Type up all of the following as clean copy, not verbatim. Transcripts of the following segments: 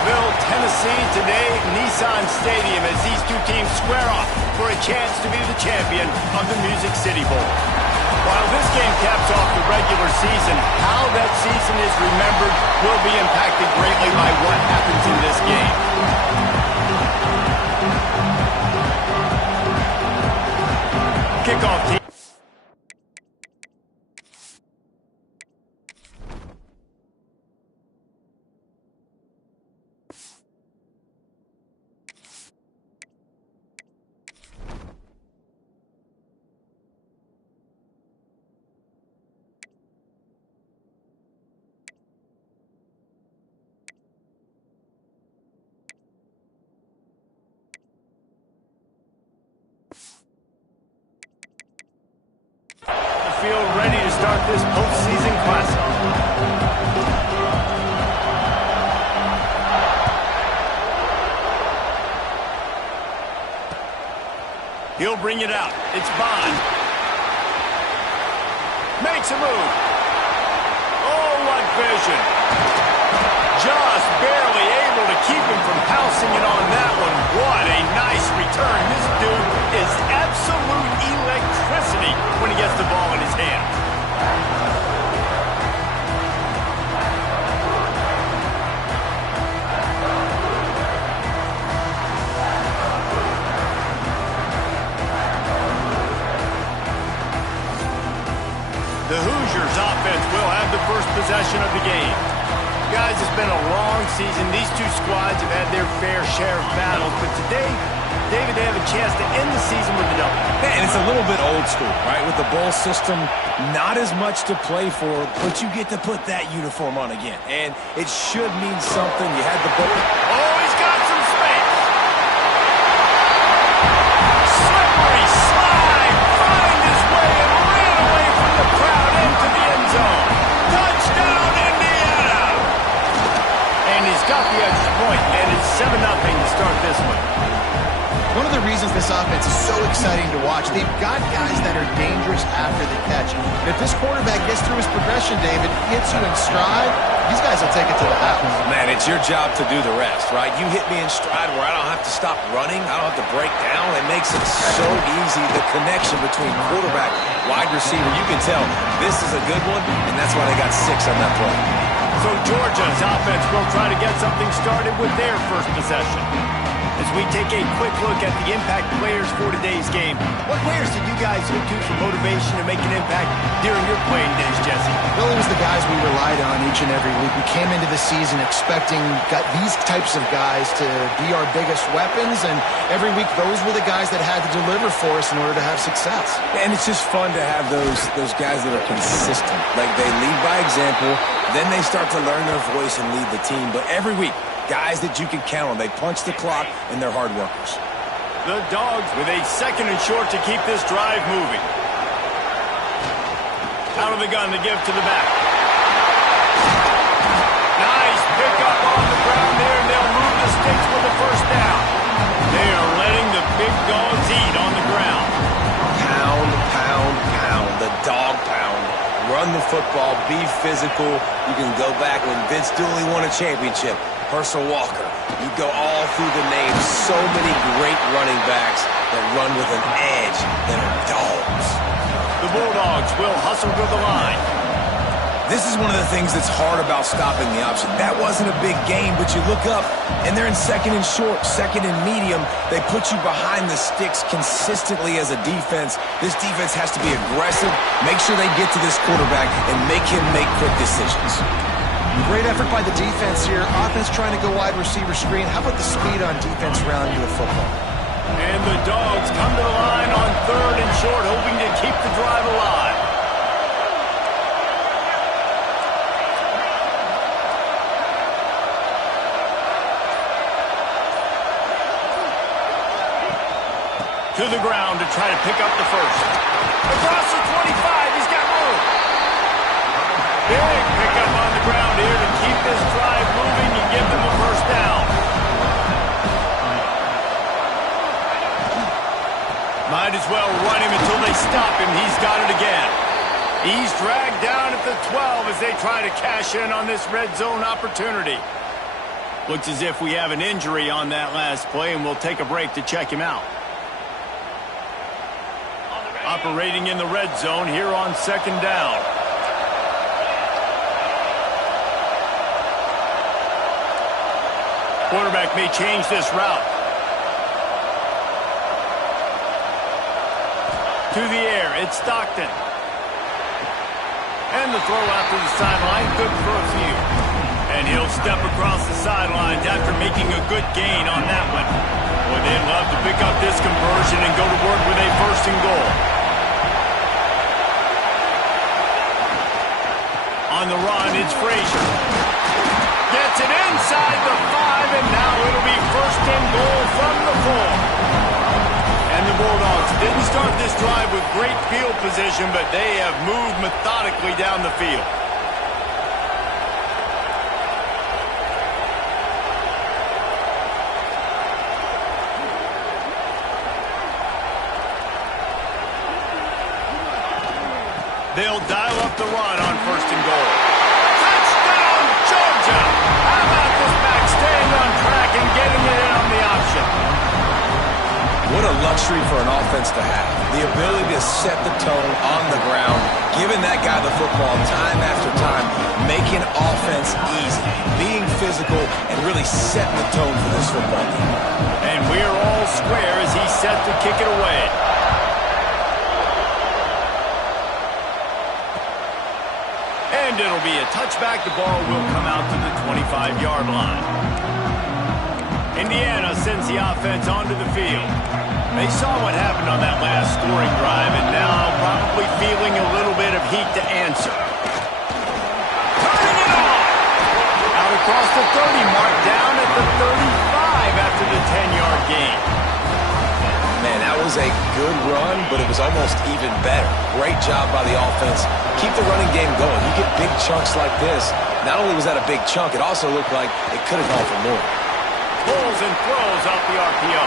Nashville, Tennessee, today, Nissan Stadium, as these two teams square off for a chance to be the champion of the Music City Bowl. While this game caps off the regular season, how that season is remembered will be impacted greatly by what happens in this game. Kickoff team. Feel ready to start this postseason classic. He'll bring it out. It's Bond. Makes a move. Oh, what vision. Just barely able to keep him from pouncing it on that one. What a nice return. This dude is absolute electricity when he gets the ball in his hands. The Hoosiers offense will have the first possession of the game. Guys, it's been a long season. These two squads have had their fair share of battles, but today, David, they have a chance to end the season with a W. And it's a little bit old school, right? With the bowl system, not as much to play for, but you get to put that uniform on again. And it should mean something. You had the bowl. Oh, he's got some space. Slippery slide. Find his way and ran away from the crowd into the end zone. Touchdown, Indiana. And he's got the extra point, and it's 7-0 to start this one. One of the reasons this offense is so exciting to watch, they've got guys that are dangerous after the catch. If this quarterback gets through his progression, David, hits you in stride, these guys will take it to the house. Man, it's your job to do the rest, right? You hit me in stride where I don't have to stop running. I don't have to break down. It makes it so easy. The connection between quarterback, wide receiver, you can tell this is a good one, and that's why they got 6 on that play. So Georgia's offense will try to get something started with their first possession. As we take a quick look at the impact players for today's game, what players did you guys look to for motivation to make an impact during your playing days, Jesse? Really was the guys we relied on each and every week. We came into the season expecting these types of guys to be our biggest weapons, and every week those were the guys that had to deliver for us in order to have success. And it's just fun to have those guys that are consistent. Like, they lead by example, then they start to learn their voice and lead the team. But every week, guys that you can count on. They punch the clock, and they're hard workers. The Dogs with a 2nd and short to keep this drive moving. Out of the gun to give to the back. Nice pickup on the ground there, and they'll move the sticks with the first down. They are letting the big dogs eat on the ground. Pound, pound, pound. The dog pound. Run the football. Be physical. You can go back when Vince Dooley won a championship. Herschel Walker. You go all through the names. So many great running backs that run with an edge that are dogs. The Bulldogs will hustle to the line. This is one of the things that's hard about stopping the option. That wasn't a big game, but you look up, and they're in 2nd and short, 2nd and medium. They put you behind the sticks consistently as a defense. This defense has to be aggressive, make sure they get to this quarterback, and make him make quick decisions. Great effort by the defense here. Offense trying to go wide receiver screen. How about the speed on defense rounding the football? And the Dogs come to the line on 3rd and short, hoping to keep the drive alive. To the ground to try to pick up the first. Across the 25, he's got room. Big pickup on the ground here to keep this drive moving and give them a first down. Might as well run him until they stop him. He's got it again. He's dragged down at the 12 as they try to cash in on this red zone opportunity. Looks as if we have an injury on that last play, and we'll take a break to check him out. Operating in the red zone here on second down. Quarterback may change this route. To the air, it's Stockton. And the throw out to the sideline, good for a few. And he'll step across the sidelines after making a good gain on that one. Boy, they'd love to pick up this conversion and go to work with a first and goal. On the run, it's Frazier. Gets it inside the 5, and now it'll be first and goal from the 4. And the Bulldogs didn't start this drive with great field position, but they have moved methodically down the field. They'll dial up the run on first and goal. Touchdown, Georgia! How about this back staying on track and getting it in on the option? What a luxury for an offense to have. The ability to set the tone on the ground, giving that guy the football time after time, making offense easy, being physical, and really setting the tone for this football team. And we're all square as he's set to kick it away. And it'll be a touchback. The ball will come out to the 25-yard line. Indiana sends the offense onto the field. They saw what happened on that last scoring drive, and now probably feeling a little bit of heat to answer. Turning it on! Out across the 30 mark, down at the 35 after the 10-yard gain. Man, that was a good run, but it was almost even better. Great job by the offense. Keep the running game going. You get big chunks like this. Not only was that a big chunk, it also looked like it could have gone for more. Pulls and throws off the RPO.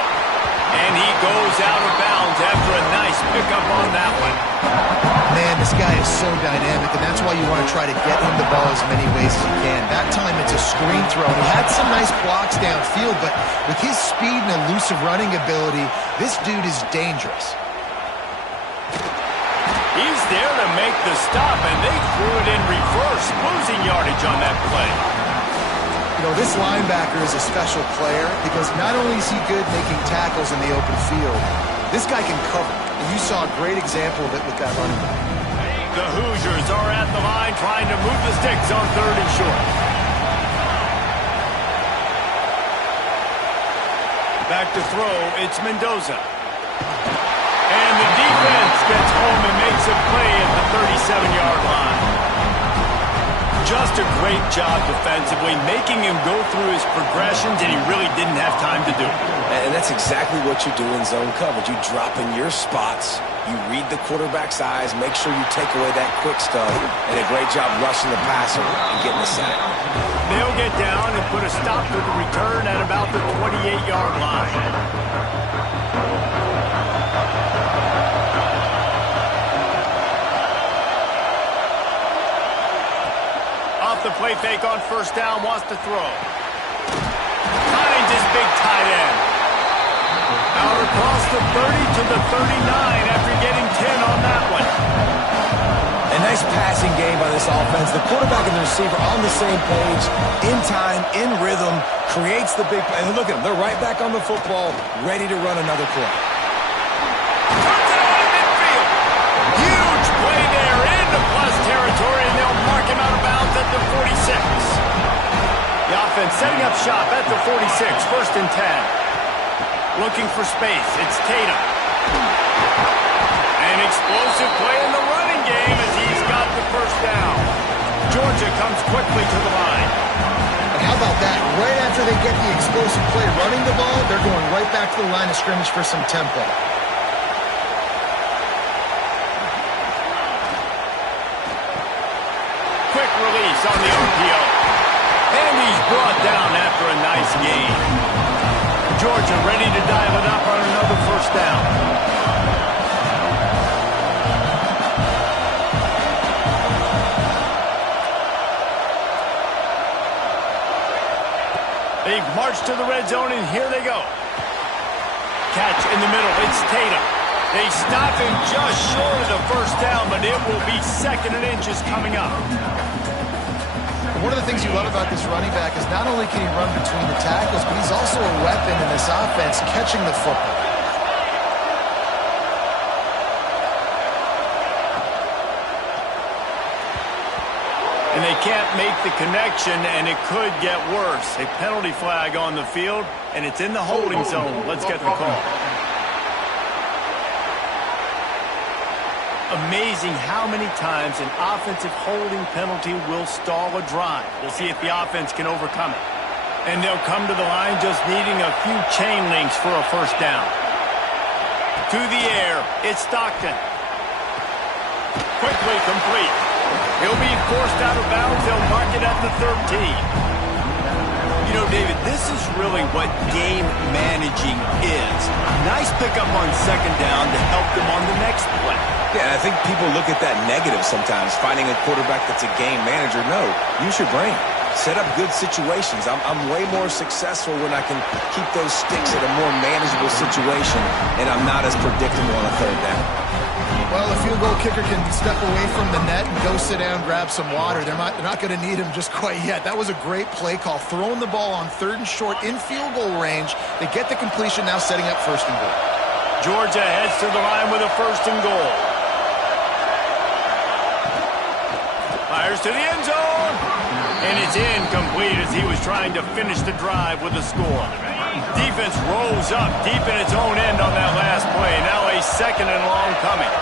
And he goes out of bounds after a nice pickup on that one. Man, this guy is so dynamic, and that's why you want to try to get him the ball as many ways as you can. That time it's a screen throw. He had some nice blocks downfield, but with his speed and elusive running ability, this dude is dangerous. He's there to make the stop, and they threw it in reverse, losing yardage on that play. You know, this linebacker is a special player because not only is he good making tackles in the open field, this guy can cover. And you saw a great example of it with that running back. The Hoosiers are at the line trying to move the sticks on third and short. Back to throw, it's Mendoza. And the defense gets home and makes a play at the 37-yard line. Just a great job defensively, making him go through his progressions, and he really didn't have time to do it. And that's exactly what you do in zone coverage. You drop in your spots, you read the quarterback's eyes, make sure you take away that quick stuff, and a great job rushing the passer and getting the sack. They'll get down and put a stop to the return at about the 28-yard line. The play fake on first down, wants to throw. Finds his big tight end. Out across the 30 to the 39 after getting 10 on that one. A nice passing game by this offense. The quarterback and the receiver on the same page, in time, in rhythm, creates the big play. And look at them, they're right back on the football, ready to run another play. Turns it on in midfield. Huge play there into plus territory, and they'll mark him out of bounds at the 46. The offense setting up shop at the 46, first and 10. Looking for space, it's Tatum. An explosive play in the running game as he's got the first down. Georgia comes quickly to the line. And how about that? Right after they get the explosive play running the ball, they're going right back to the line of scrimmage for some tempo. Quick release on the RPO. And he's brought down after a nice gain. Georgia ready to dial it up on another first down. They march to the red zone, and here they go. Catch in the middle. It's Tatum. They stop him just short of the first down, but it will be 2nd and inches coming up. One of the things you love about this running back is not only can he run between the tackles, but he's also a weapon in this offense catching the football. And they can't make the connection, and it could get worse. A penalty flag on the field, and it's in the holding zone. Let's get the call. Amazing how many times an offensive holding penalty will stall a drive. We'll see if the offense can overcome it. And they'll come to the line just needing a few chain links for a first down. To the air, it's Stockton. Quickly complete. He'll be forced out of bounds. They'll mark it at the 13. You know, David, this is really what game managing is. Nice pickup on 2nd down to help them on the next play. Yeah, and I think people look at that negative sometimes, finding a quarterback that's a game manager. No, use your brain. Set up good situations. I'm way more successful when I can keep those sticks at a more manageable situation, and I'm not as predictable on a 3rd down. Well, the field goal kicker can step away from the net and go sit down, grab some water. They're not going to need him just quite yet. That was a great play call. Throwing the ball on 3rd and short in field goal range. They get the completion, now setting up 1st and goal. Georgia heads to the line with a 1st and goal. Fires to the end zone. And it's incomplete as he was trying to finish the drive with a score. Defense rolls up deep in its own end on that last play. Now a 2nd and long coming.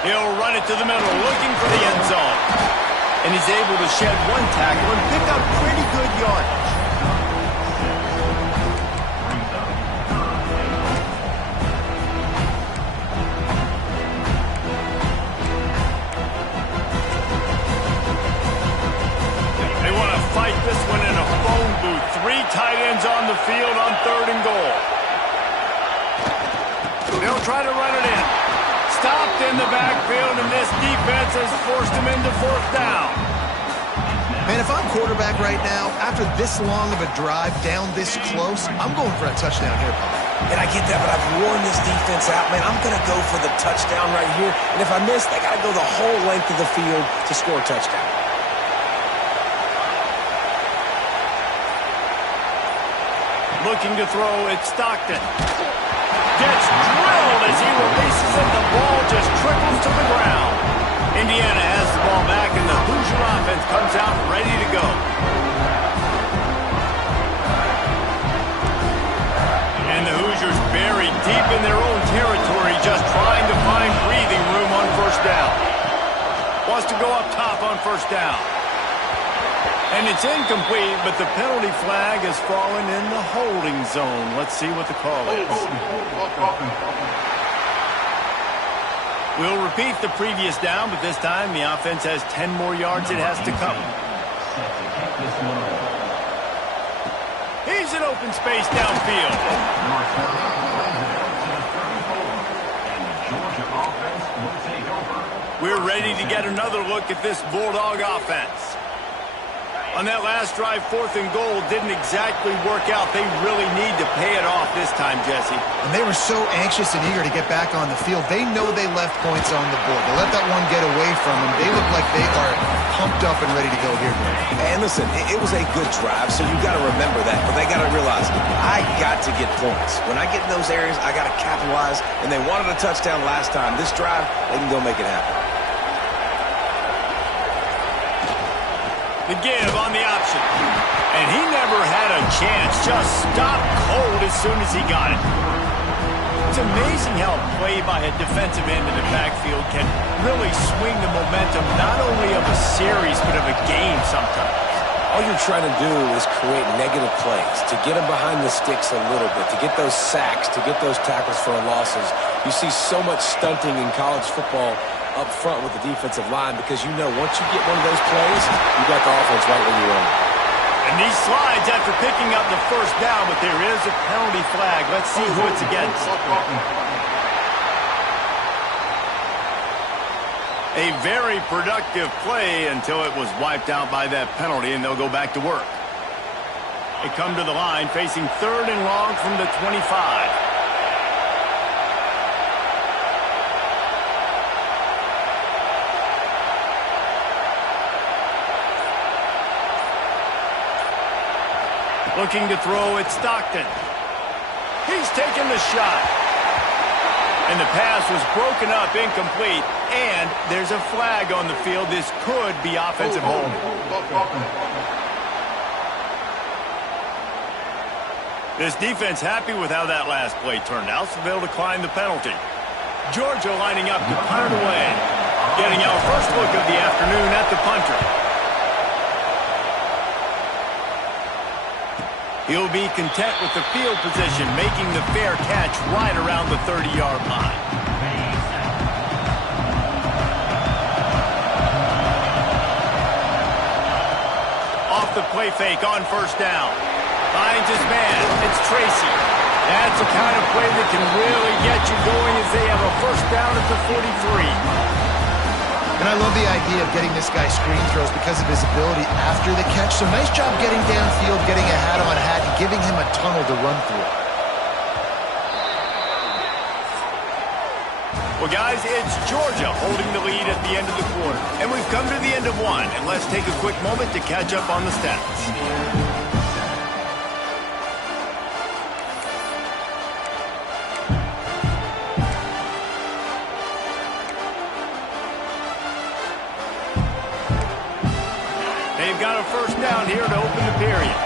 He'll run it to the middle, looking for the end zone. And he's able to shed one tackle and pick up pretty good yardage. They want to fight this one in a phone booth. 3 tight ends on the field on 3rd and goal. They'll try to run it in. Stopped in the backfield, and this defense has forced him into 4th down. Man, if I'm quarterback right now, after this long of a drive down this close, I'm going for a touchdown here, Paul. And I get that, but I've worn this defense out, man. I'm going to go for the touchdown right here. And if I miss, they got to go the whole length of the field to score a touchdown. Looking to throw, it's Stockton. Gets drilled as he releases it. The ball just trickles to the ground. Indiana has the ball back, and the Hoosier offense comes out ready to go. And the Hoosiers buried deep in their own territory, just trying to find breathing room on 1st down. Wants to go up top on 1st down. And it's incomplete, but the penalty flag has fallen in the holding zone. Let's see what the call is. We'll repeat the previous down, but this time the offense has 10 more yards it has to cover. He's in open space downfield. We're ready to get another look at this Bulldog offense. On that last drive, 4th and goal didn't exactly work out. They really need to pay it off this time, Jesse. And they were so anxious and eager to get back on the field. They know they left points on the board. They let that one get away from them. They look like they are pumped up and ready to go here, Greg. And listen, it was a good drive, so you got to remember that. But they got to realize, I got to get points. When I get in those areas, I got to capitalize. And they wanted a touchdown last time. This drive, they can go make it happen. The give on the option. And he never had a chance. Just stopped cold as soon as he got it. It's amazing how a play by a defensive end in the backfield can really swing the momentum not only of a series but of a game sometimes. All you're trying to do is create negative plays, to get them behind the sticks a little bit, to get those sacks, to get those tackles for losses. You see so much stunting in college football up front with the defensive line because you know once you get one of those plays, you got the offense right where you want it. And he slides after picking up the 1st down, but there is a penalty flag. Let's see who it's against. A very productive play until it was wiped out by that penalty, and they'll go back to work. They come to the line facing 3rd and long from the 25. Looking to throw, it's Stockton. He's taking the shot. And the pass was broken up, incomplete, and there's a flag on the field. This could be offensive holding. This defense happy with how that last play turned out, so they'll decline the penalty. Georgia lining up to punt it away. Getting our first look of the afternoon at the punter. He'll be content with the field position, making the fair catch right around the 30-yard line. Off the play fake on 1st down. Finds his man. It's Tracy. That's the kind of play that can really get you going as they have a 1st down at the 43. And I love the idea of getting this guy screen throws because of his ability after the catch. So nice job getting downfield, getting a hat-on-hat, and giving him a tunnel to run through. Well, guys, it's Georgia holding the lead at the end of the quarter. And we've come to the end of one. And let's take a quick moment to catch up on the stats. They've got a 1st down here to open the period.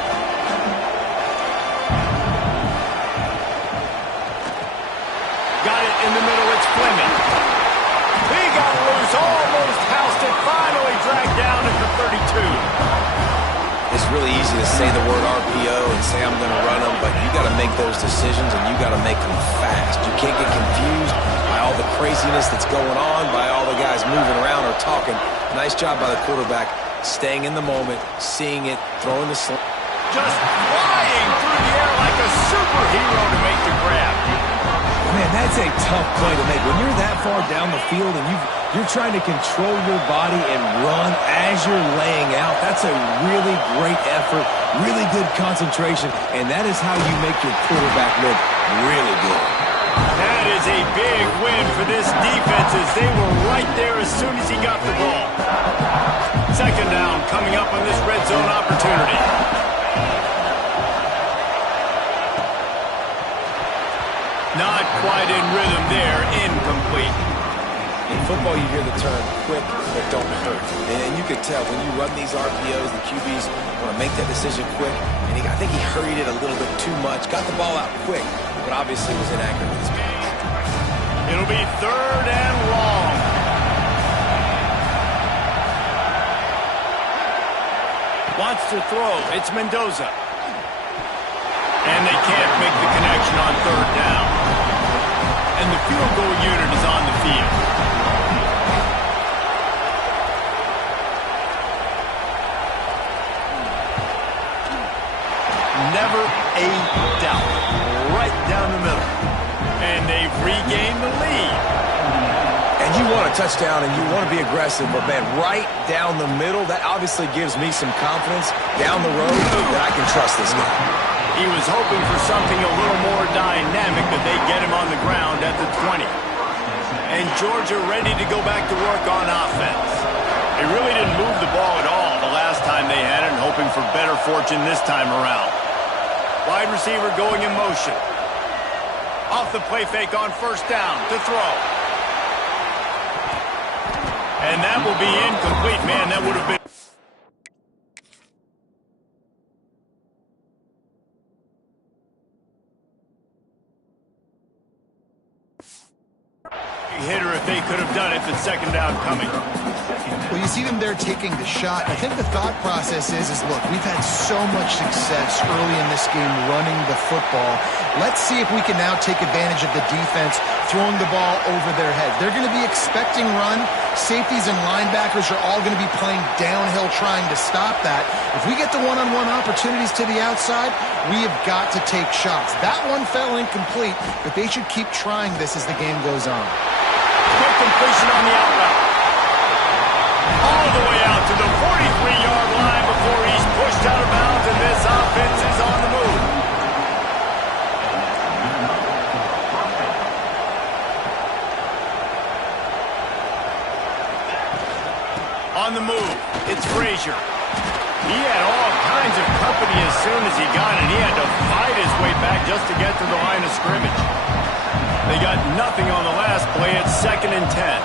Got it in the middle, it's Fleming. He got loose, almost housed it, finally dragged down at the 32. It's really easy to say the word RPO and say I'm going to run them, but you got to make those decisions and you got to make them fast. You can't get confused by all the craziness that's going on, by all the guys moving around or talking. Nice job by the quarterback. Staying in the moment, seeing it, throwing the slant. Just flying through the air like a superhero to make the grab. Man, that's a tough play to make. When you're that far down the field and you're trying to control your body and run as you're laying out, that's a really great effort, really good concentration, and that is how you make your quarterback look really good. That is a big win for this defense as they were right there as soon as he got the ball. 2nd down coming up on this red zone opportunity. Not quite in rhythm there, incomplete. In football, you hear the term quick but don't hurt. And you could tell when you run these RPOs, the QBs want to make that decision quick. And I think he hurried it a little bit too much, got the ball out quick, but obviously was inaccurate with his pass. It'll be 3rd and long. Wants to throw. It's Mendoza. And they can't make the connection on 3rd down. And the field goal unit is on the field. Never a doubt. Right down the middle. And they've regained the lead. And you want a touchdown and you want to be aggressive, but man, right down the middle, that obviously gives me some confidence down the road that I can trust this guy. He was hoping for something a little more dynamic, but they get him on the ground at the 20. And Georgia ready to go back to work on offense. They really didn't move the ball at all the last time they had it, and hoping for better fortune this time around. Wide receiver going in motion. Off the play fake on 1st down to throw. And that will be incomplete. Man, that would have been... hitter if they could have done it, but 2nd down coming. Well, you see them there taking the shot. I think the thought process is look, we've had so much success early in this game running the football. Let's see if we can now take advantage of the defense throwing the ball over their head. They're going to be expecting run. Safeties and linebackers are all going to be playing downhill trying to stop that. If we get the one-on-one opportunities to the outside, we have got to take shots. That one fell incomplete, but they should keep trying this as the game goes on. Quick completion on the out route. All the way out to the 43-yard line before he's pushed out of bounds, and this offense is on the move. On the move, it's Frazier. He had all kinds of company as soon as he got it. He had to fight his way back just to get to the line of scrimmage. They got nothing on the last play. It's 2nd and 10.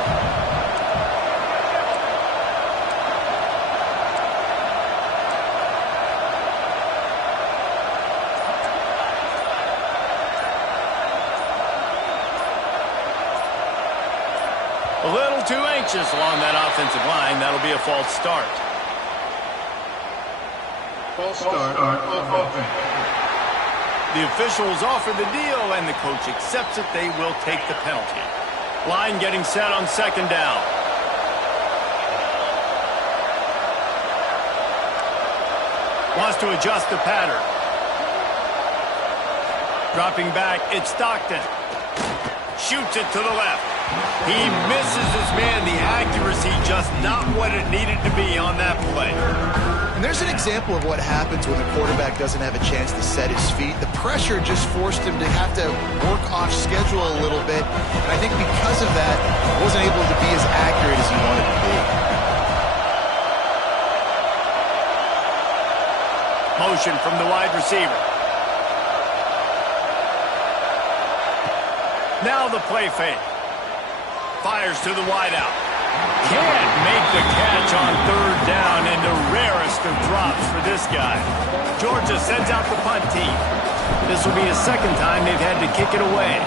A little too anxious along that offensive line. That'll be a false start. False start on offense. The officials offer the deal, and the coach accepts it. They will take the penalty. Line getting set on 2nd down. Wants to adjust the pattern. Dropping back, it's Stockton. Shoots it to the left. He misses his man. The accuracy just not what it needed to be on that play. And there's an example of what happens when the quarterback doesn't have a chance to set his feet. The pressure just forced him to have to work off schedule a little bit. And I think because of that, he wasn't able to be as accurate as he wanted to be. Motion from the wide receiver. Now the play fake. Fires to the wideout. Can't make the catch on 3rd down, and the rarest of drops for this guy. Georgia sends out the punt team. This will be the 2nd time they've had to kick it away.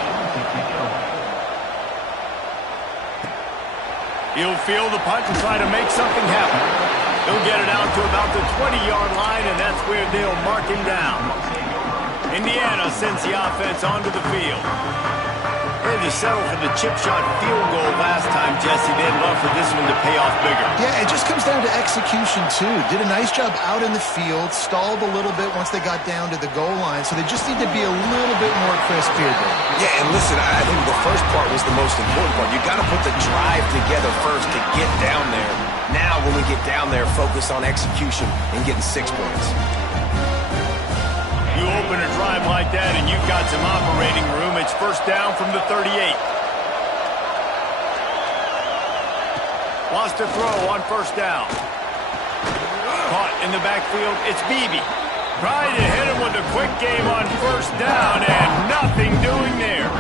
He'll field the punt and try to make something happen. He'll get it out to about the 20-yard line, and that's where they'll mark him down. Indiana sends the offense onto the field. They had to settle for the chip shot field goal last time, Jesse. They'd love for this one to pay off bigger. Yeah, it just comes down to execution, too. Did a nice job out in the field, stalled a little bit once they got down to the goal line, so they just need to be a little bit more crisp here. Yeah, and listen, I think the first part was the most important part. You got to put the drive together first to get down there. Now, when we get down there, focus on execution and getting 6 points. You open a drive like that and you've got some operating room. It's 1st down from the 38. Wants to throw on 1st down. Caught in the backfield. It's Beebe. Trying to hit him with a quick game on 1st down, and nothing doing there.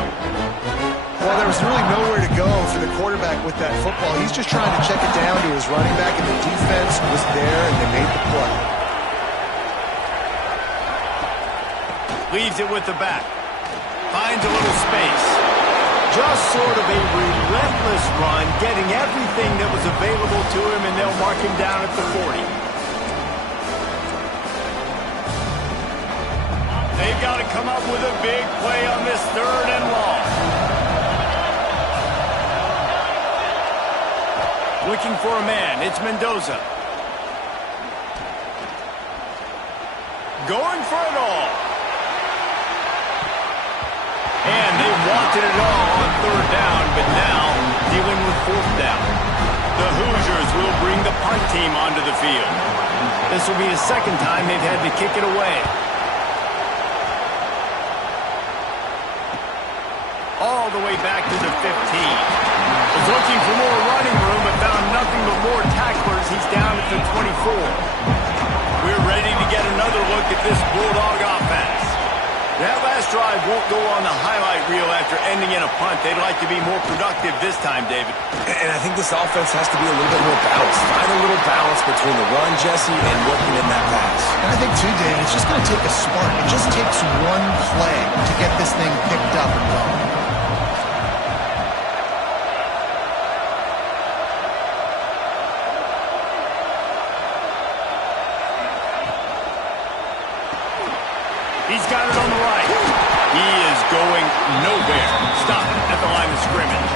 Well, there was really nowhere to go for the quarterback with that football. He's just trying to check it down to his running back, and the defense was there, and they made the play. Leaves it with the back. Finds a little space. Just sort of a relentless run, getting everything that was available to him, and they'll mark him down at the 40. They've got to come up with a big play on this 3rd and long. Looking for a man. It's Mendoza. Going for it all. And they wanted it all on 3rd down, but now dealing with 4th down. The Hoosiers will bring the punt team onto the field. This will be the 2nd time they've had to kick it away. All the way back to the 15. Was looking for more running room, but found nothing but more tacklers. He's down at the 24. We're ready to get another look at this Bulldog offense. That last drive won't go on the highlight reel after ending in a punt. They'd like to be more productive this time, David. And I think this offense has to be a little bit more balanced. Find a little balance between the run, Jesse, and working in that pass. And I think, too, David, it's just going to take a spark. It just takes one play to get this thing picked up and going. He's got it on the right. He is going nowhere. Stop it at the line of scrimmage.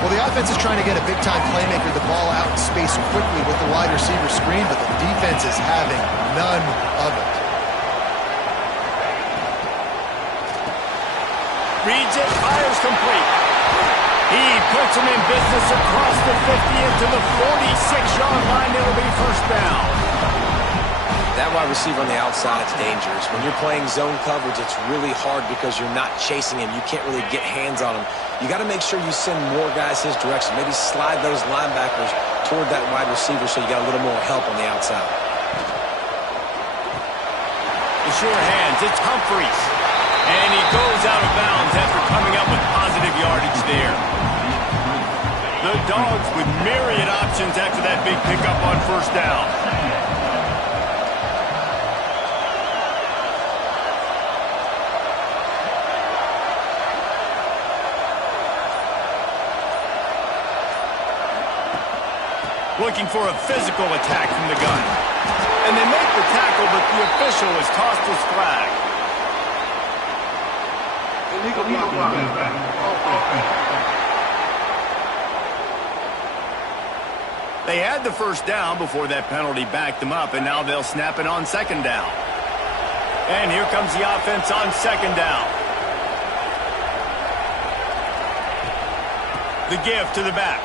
Well, the offense is trying to get a big-time playmaker the ball out in space quickly with the wide receiver screen, but the defense is having none of it. Reads it, fires complete. He puts him in business across the 50 into the 46-yard line. It'll be first down. That wide receiver on the outside is dangerous. When you're playing zone coverage, it's really hard because you're not chasing him. You can't really get hands on him. You got to make sure you send more guys his direction. Maybe slide those linebackers toward that wide receiver so you got a little more help on the outside. The sure hands, it's Humphries. And he goes out of bounds after coming up with positive yardage there. The Dogs with myriad options after that big pickup on first down. Looking for a physical attack from the gun. And they make the tackle, but the official has tossed his flag. They had the first down before that penalty backed them up, and now they'll snap it on second down. And here comes the offense on second down. The give to the back.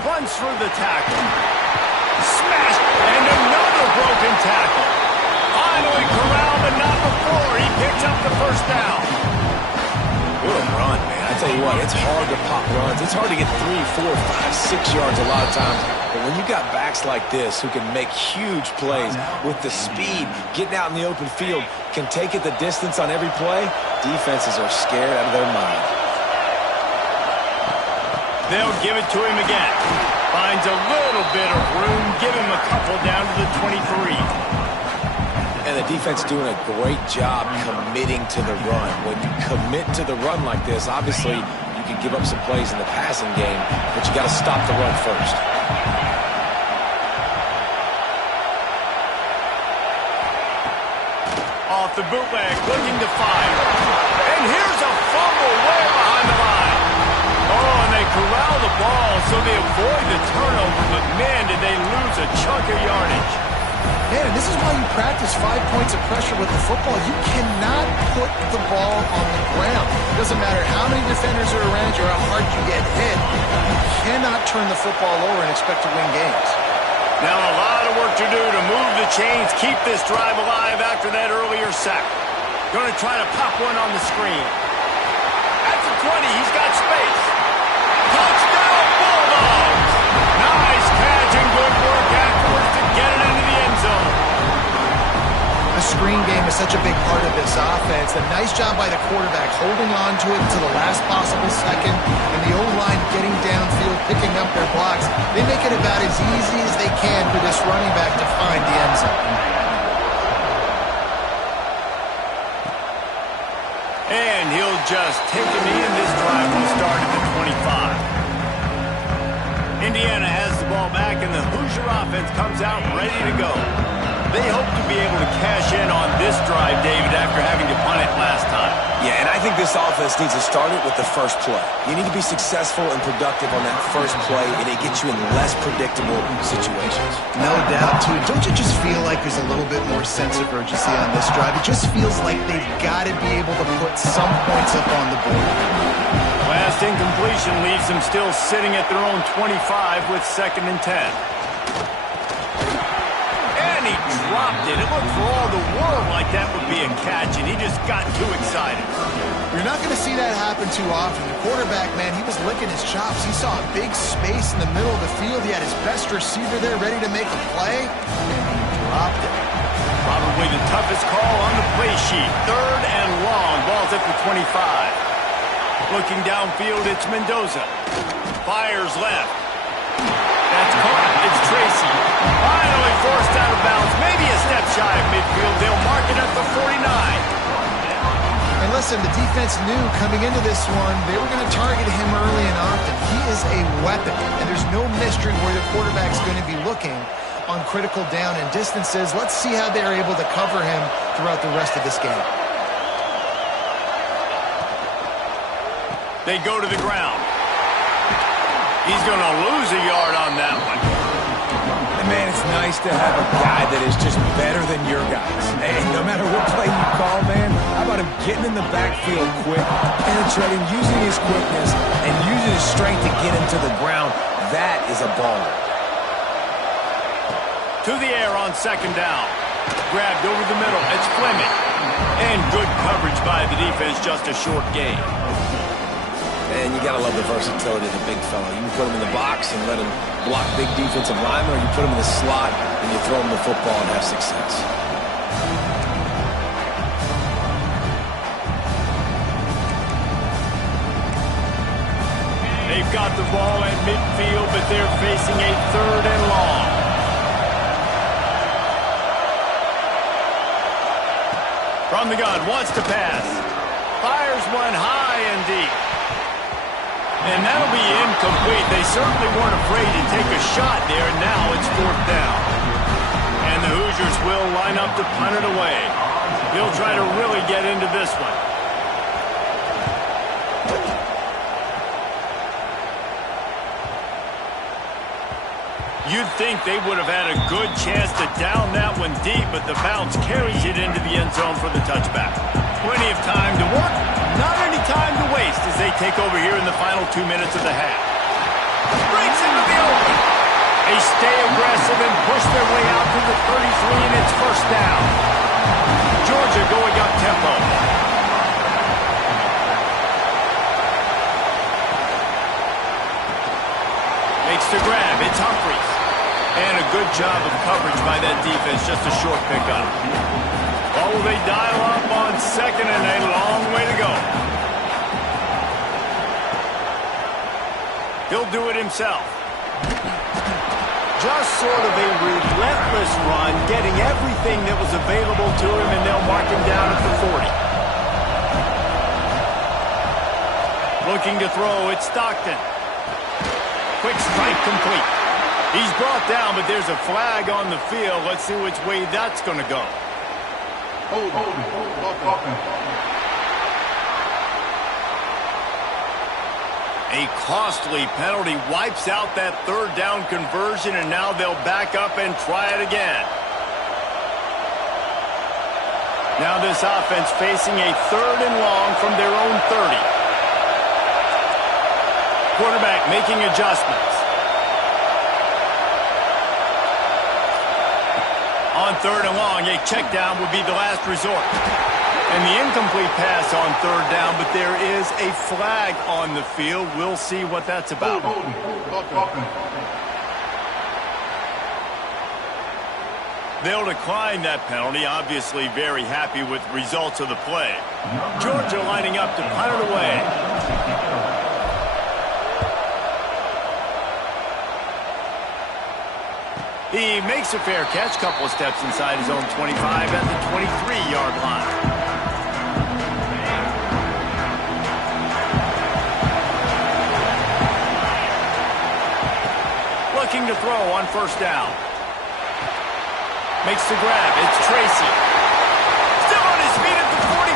Runs through the tackle. Smashed, and another broken tackle. Finally corralled, but not before. He picks up the first down. What a run, man. I tell you what, it's hard to pop runs. It's hard to get 3, 4, 5, 6 yards a lot of times. But when you got backs like this who can make huge plays with the speed, getting out in the open field, can take it the distance on every play, defenses are scared out of their mind. They'll give it to him again. Finds a little bit of room. Give him a couple down to the 23. And the defense doing a great job committing to the run. When you commit to the run like this, obviously you can give up some plays in the passing game, but you got to stop the run first. Off the bootleg, looking to fire. And here's a fumble way behind the line. Oh, and they corral the ball so they avoid the turnover, but man, did they lose a chunk of yardage. Man, and this is why you practice 5 points of pressure with the football. You cannot put the ball on the ground. It doesn't matter how many defenders are around you or how hard you get hit. You cannot turn the football over and expect to win games. Now a lot of work to do to move the chains, keep this drive alive after that earlier sack. Going to try to pop one on the screen. At the 20, he's got space. Touchdown, Bulldogs! Nice catch and good work afterwards to get it into the end zone. The screen game is such a big part of this offense. A nice job by the quarterback holding on to it to the last possible second, and the O-line getting downfield, picking up their blocks. They make it about as easy as they can for this running back to find the end zone. And he'll just take a knee, and this drive will start at the 25. Indiana has the ball back, and the Hoosier offense comes out ready to go. They hope to be able to cash in on this drive, David, after having to punt it last time. Yeah, and I think this offense needs to start it with the first play. You need to be successful and productive on that first play, and it gets you in less predictable situations. No doubt, too. Don't you just feel like there's a little bit more sense of urgency on this drive? It just feels like they've got to be able to put some points up on the board. Last incompletion leaves them still sitting at their own 25 with 2nd and 10. And he dropped it. It looked for all the world like that would be a catch, and he just got too excited. You're not going to see that happen too often. The quarterback, man, he was licking his chops. He saw a big space in the middle of the field. He had his best receiver there ready to make a play, and he dropped it. Probably the toughest call on the play sheet. 3rd and long. Ball's at the 25. Looking downfield, it's Mendoza. Fires left. That's caught. It's Tracy. Finally forced out of bounds. Maybe a step shy of midfield. They'll mark it at the 49. And listen, the defense knew coming into this one, they were going to target him early and often. He is a weapon, and there's no mystery where the quarterback's going to be looking on critical down and distances. Let's see how they're able to cover him throughout the rest of this game. They go to the ground. He's going to lose a yard on that one. And man, it's nice to have a guy that is just better than your guys. And no matter what play you call, man, how about him getting in the backfield quick, penetrating, using his quickness, and using his strength to get him to the ground? That is a baller. To the air on second down. Grabbed over the middle. It's Fleming. And good coverage by the defense, just a short gain. And you got to love the versatility of the big fella. You can put him in the box and let him block big defensive linemen, or you put him in the slot and you throw him the football and have success. They've got the ball at midfield, but they're facing a 3rd and long. From the gun, wants to pass. Fires one high and deep. And that'll be incomplete. They certainly weren't afraid to take a shot there, and now it's 4th down. And the Hoosiers will line up to punt it away. He'll try to really get into this one. You'd think they would have had a good chance to down that one deep, but the bounce carries it into the end zone for the touchback. Plenty of time to work, not any time to waste as they take over here in the final 2 minutes of the half. Breaks into the open. They stay aggressive and push their way out to the 33, and it's 1st down. Georgia going up tempo. Makes the grab. It's Humphries. And a good job of coverage by that defense. Just a short pickup. Oh, they dial up on 2nd and a long way to go. He'll do it himself. Just sort of a relentless run, getting everything that was available to him, and they'll mark him down at the 40. Looking to throw, it's Stockton. Quick strike complete. He's brought down, but there's a flag on the field. Let's see which way that's going to go. A costly penalty wipes out that 3rd down conversion, and now they'll back up and try it again. Now this offense facing a 3rd and long from their own 30. Quarterback making adjustments. On 3rd and long, a check down would be the last resort. And the incomplete pass on 3rd down, but there is a flag on the field. We'll see what that's about. They'll decline that penalty, obviously very happy with results of the play. Georgia lining up to punt it away. He makes a fair catch, couple of steps inside his own 25 at the 23-yard line. Looking to throw on 1st down. Makes the grab. It's Tracy. Still on his feet at the 45.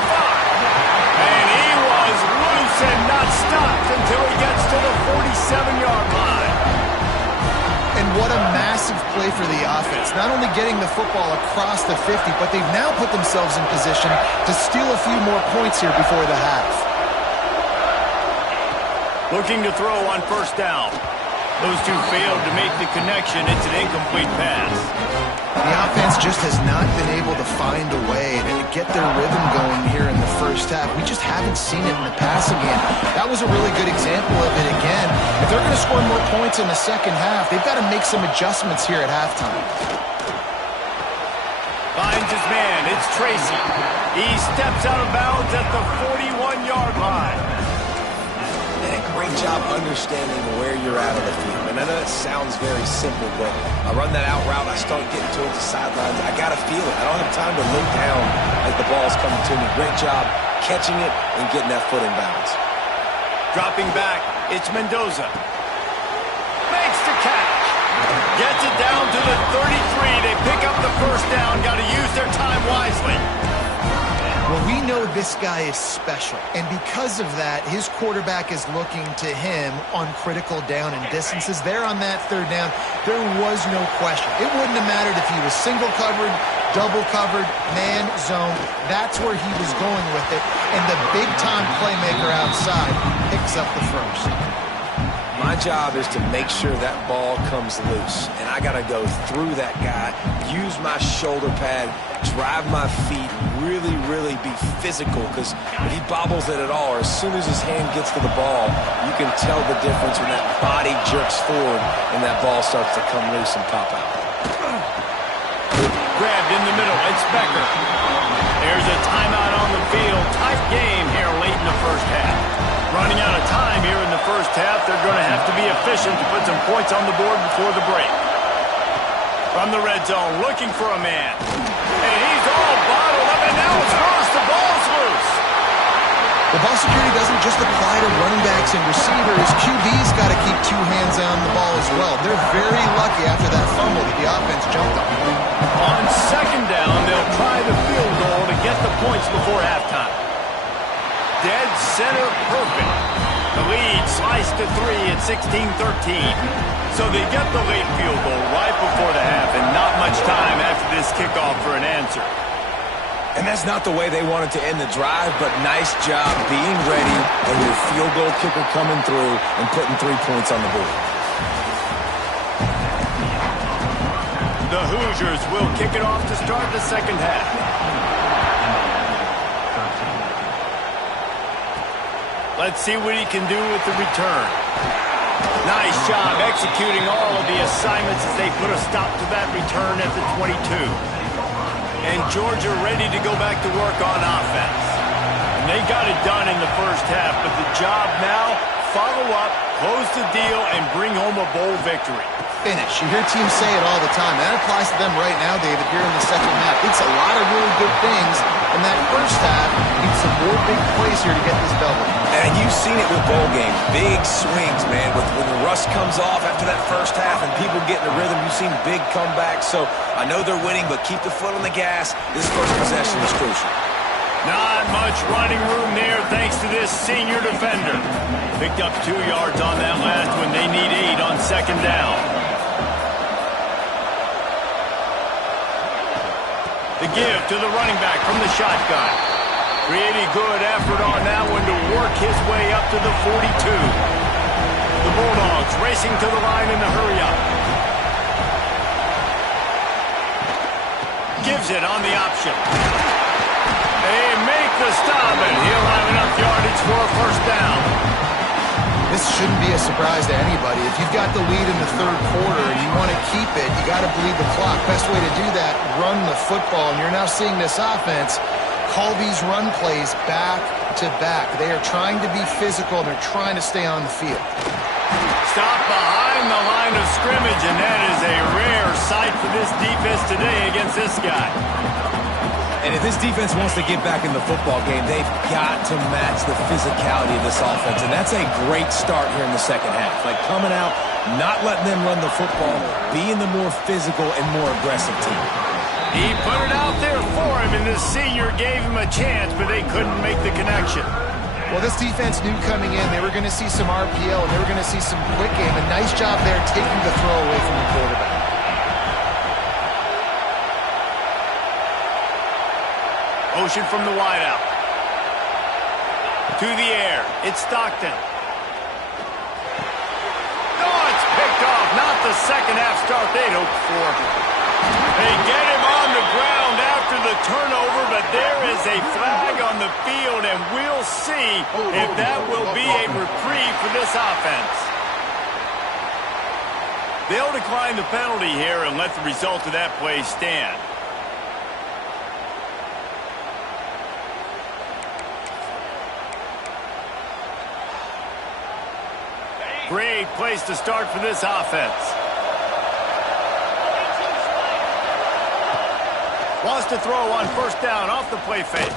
And he was loose and not stopped until he gets to the 47-yard line. And what a massive play for the offense. Not only getting the football across the 50, but they've now put themselves in position to steal a few more points here before the half. Looking to throw on 1st down. Those two failed to make the connection. It's an incomplete pass. The offense just has not been able to find a way to get their rhythm going here in the 1st half. We just haven't seen it in the passing game. That was a really good example of it again. If they're going to score more points in the 2nd half, they've got to make some adjustments here at halftime. Finds his man. It's Tracy. He steps out of bounds at the 41-yard line. Great job understanding where you're at on the field. And I know that sounds very simple, but I run that out route, I start getting towards the sidelines. I got to feel it. I don't have time to look down as the ball's coming to me. Great job catching it and getting that foot in bounds. Dropping back, it's Mendoza. Makes the catch. Gets it down to the 33. They pick up the 1st down. Got to use their time wisely. Well, we know this this guy is special. And because of that, his quarterback is looking to him on critical down and distances. There on that third down, there was no question. It wouldn't have mattered if he was single covered, double covered, man, zone. That's where he was going with it. And the big-time playmaker outside picks up the first. My job is to make sure that ball comes loose, and I got to go through that guy, use my shoulder pad, drive my feet, really be physical, because if he bobbles it at all, or as soon as his hand gets to the ball, you can tell the difference when that body jerks forward and that ball starts to come loose and pop out. Grabbed in the middle, it's Becker. There's a timeout on the field. Tight game here late in the first half. Running out of time here in the first half. They're going to have to be efficient to put some points on the board before the break. From the red zone, looking for a man. And he's all bottled up, and now it's loose. The ball's loose. The ball security doesn't just apply to running backs and receivers. QB's got to keep two hands on the ball as well. They're very lucky after that fumble that the offense jumped on. On second down, they'll try the field goal to get the points before halftime. Dead center perfect. The lead sliced to 3 at 16-13. So they get the late field goal right before the half, and not much time after this kickoff for an answer. And that's not the way they wanted to end the drive, but nice job being ready and your field goal kicker coming through and putting 3 points on the board. The Hoosiers will kick it off to start the second half. Let's see what he can do with the return. Nice job executing all of the assignments as they put a stop to that return at the 22. And Georgia ready to go back to work on offense. And they got it done in the first half, but the job now, follow up, close the deal, and bring home a bowl victory. Finish. You hear teams say it all the time. That applies to them right now, David, here in the second half. It's a lot of really good things. In that first half, needs some more big plays here to get this double. And you've seen it with bowl games. Big swings, man. When the rust comes off after that first half and people get in the rhythm, you've seen big comebacks. So I know they're winning, but keep the foot on the gas. This first possession is crucial. Not much running room there thanks to this senior defender. Picked up 2 yards on that last one. They need 8 on second down. The give to the running back from the shotgun. Pretty good effort on that one to work his way up to the 42. The Bulldogs racing to the line in the hurry up. Gives it on the option. They make the stop, and he'll have enough yardage for a first down. This shouldn't be a surprise to anybody. If you've got the lead in the third quarter and you want to keep it, you got to bleed the clock. Best way to do that, run the football. And you're now seeing this offense call these run plays back to back. They are trying to be physical, and they're trying to stay on the field. Stop behind the line of scrimmage, and that is a rare sight for this defense today against this guy. And if this defense wants to get back in the football game, they've got to match the physicality of this offense. And that's a great start here in the second half. Like coming out, not letting them run the football, being the more physical and more aggressive team. He put it out there for him, and the senior gave him a chance, but they couldn't make the connection. Well, this defense knew coming in they were going to see some RPO, and they were going to see some quick game. A nice job there taking the throw away from the quarterback. Motion from the wideout. To the air. It's Stockton. Oh, it's picked off. Not the second half start they'd hoped for. They get him on the ground after the turnover, but there is a flag on the field, and we'll see if that will be a reprieve for this offense. They'll decline the penalty here and let the result of that play stand. Great place to start for this offense. Wants to throw on first down off the play fake.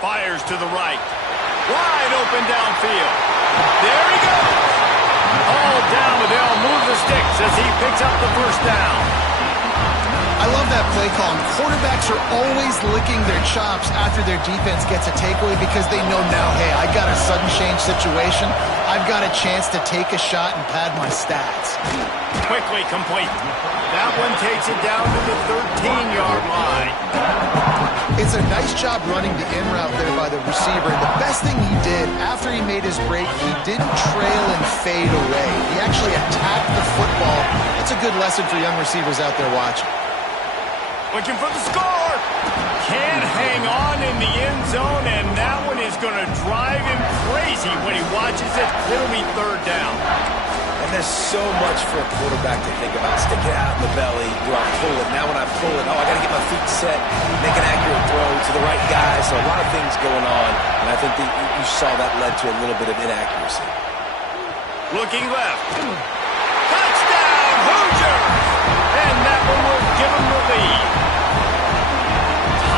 Fires to the right. Wide open downfield. There he goes. All down, but they'll move the sticks as he picks up the first down. I I love that play call. And quarterbacks are always licking their chops after their defense gets a takeaway because they know now, hey, I got a sudden change situation. I've got a chance to take a shot and pad my stats. Quickly complete. That one takes it down to the 13-yard line. It's a nice job running the in route there by the receiver. And the best thing he did after he made his break, he didn't trail and fade away. He actually attacked the football. That's a good lesson for young receivers out there watching. Looking for the score. Can't hang on in the end zone, and that one is going to drive him crazy when he watches it. It'll be third down. And there's so much for a quarterback to think about. Stick it out in the belly. Do I pull it? Now when I pull it, I got to get my feet set, make an accurate throw to the right guy. So a lot of things going on, and I think that you saw that led to a little bit of inaccuracy. Looking left. Touchdown, Hoosiers! And that one will give them the lead.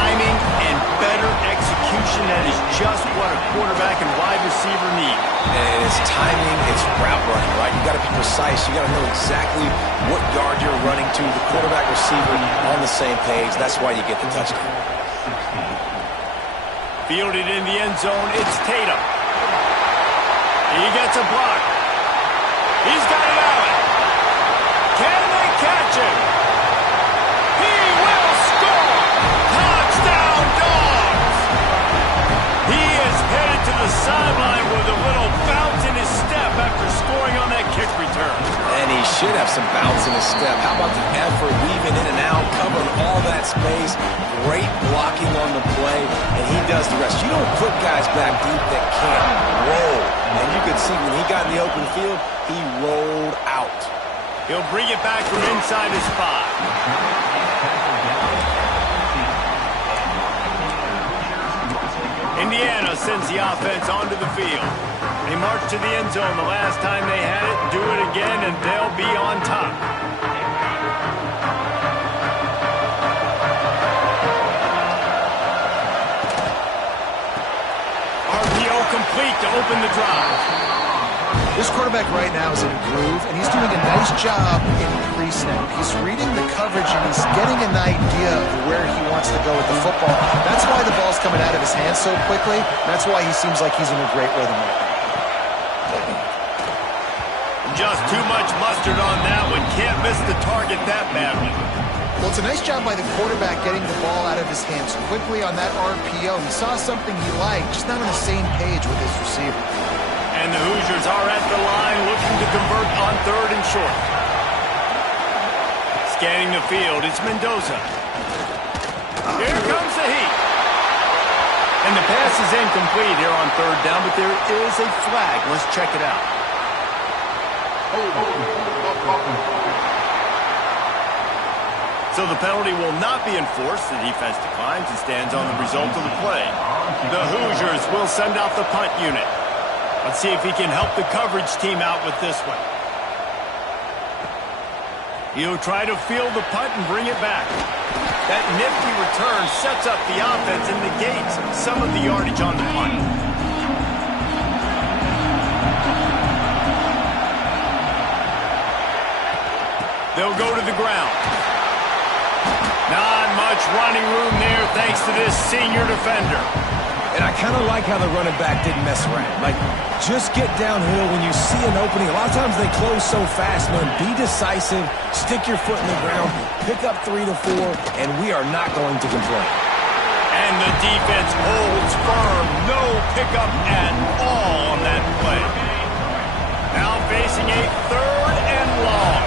Timing and better execution, that is just what a quarterback and wide receiver need. And it's timing, it's route running, right? You got to be precise. You got to know exactly what yard you're running to. The quarterback, receiver on the same page. That's why you get the touchdown. Fielded in the end zone, it's Tatum. He gets a block. He's got it out. Can they catch him? He will score! Touchdown, Dogs! He is headed to the sideline with a little bounce in his step after scoring on that kick return. And he should have some bounce in his step. How about the effort, weaving in and out, covering all that space, great blocking on the play, and he does the rest. You don't put guys back deep that can't roll. And you could see when he got in the open field, he rolled out. He'll bring it back from inside his 5. Indiana sends the offense onto the field. They marched to the end zone the last time they had it, do it again, and they'll be on top. RPO complete to open the drive. This quarterback right now is in a groove, and he's doing a nice job in pre-snap. He's reading the coverage, and he's getting an idea of where he wants to go with the football. That's why the ball's coming out of his hands so quickly. That's why he seems like he's in a great rhythm right now. Just too much mustard on that one. Can't miss the target that badly. Well, it's a nice job by the quarterback getting the ball out of his hands quickly on that RPO. He saw something he liked, just not on the same page with his receiver. And the Hoosiers are at the line looking to convert on third and short. Scanning the field, it's Mendoza. Here comes the heat. And the pass is incomplete here on third down, but there is a flag. Let's check it out. So the penalty will not be enforced. The defense declines and stands on the result of the play. The Hoosiers will send out the punt unit. Let's see if he can help the coverage team out with this one. He'll try to field the punt and bring it back. That nifty return sets up the offense and negates some of the yardage on the punt. They'll go to the ground. Not much running room there thanks to this senior defender. And I kind of like how the running back didn't mess around. Like, just get downhill when you see an opening. A lot of times they close so fast, man. Be decisive, stick your foot in the ground, pick up 3 to 4, and we are not going to complain. And the defense holds firm. No pickup at all on that play. Now facing a third and long.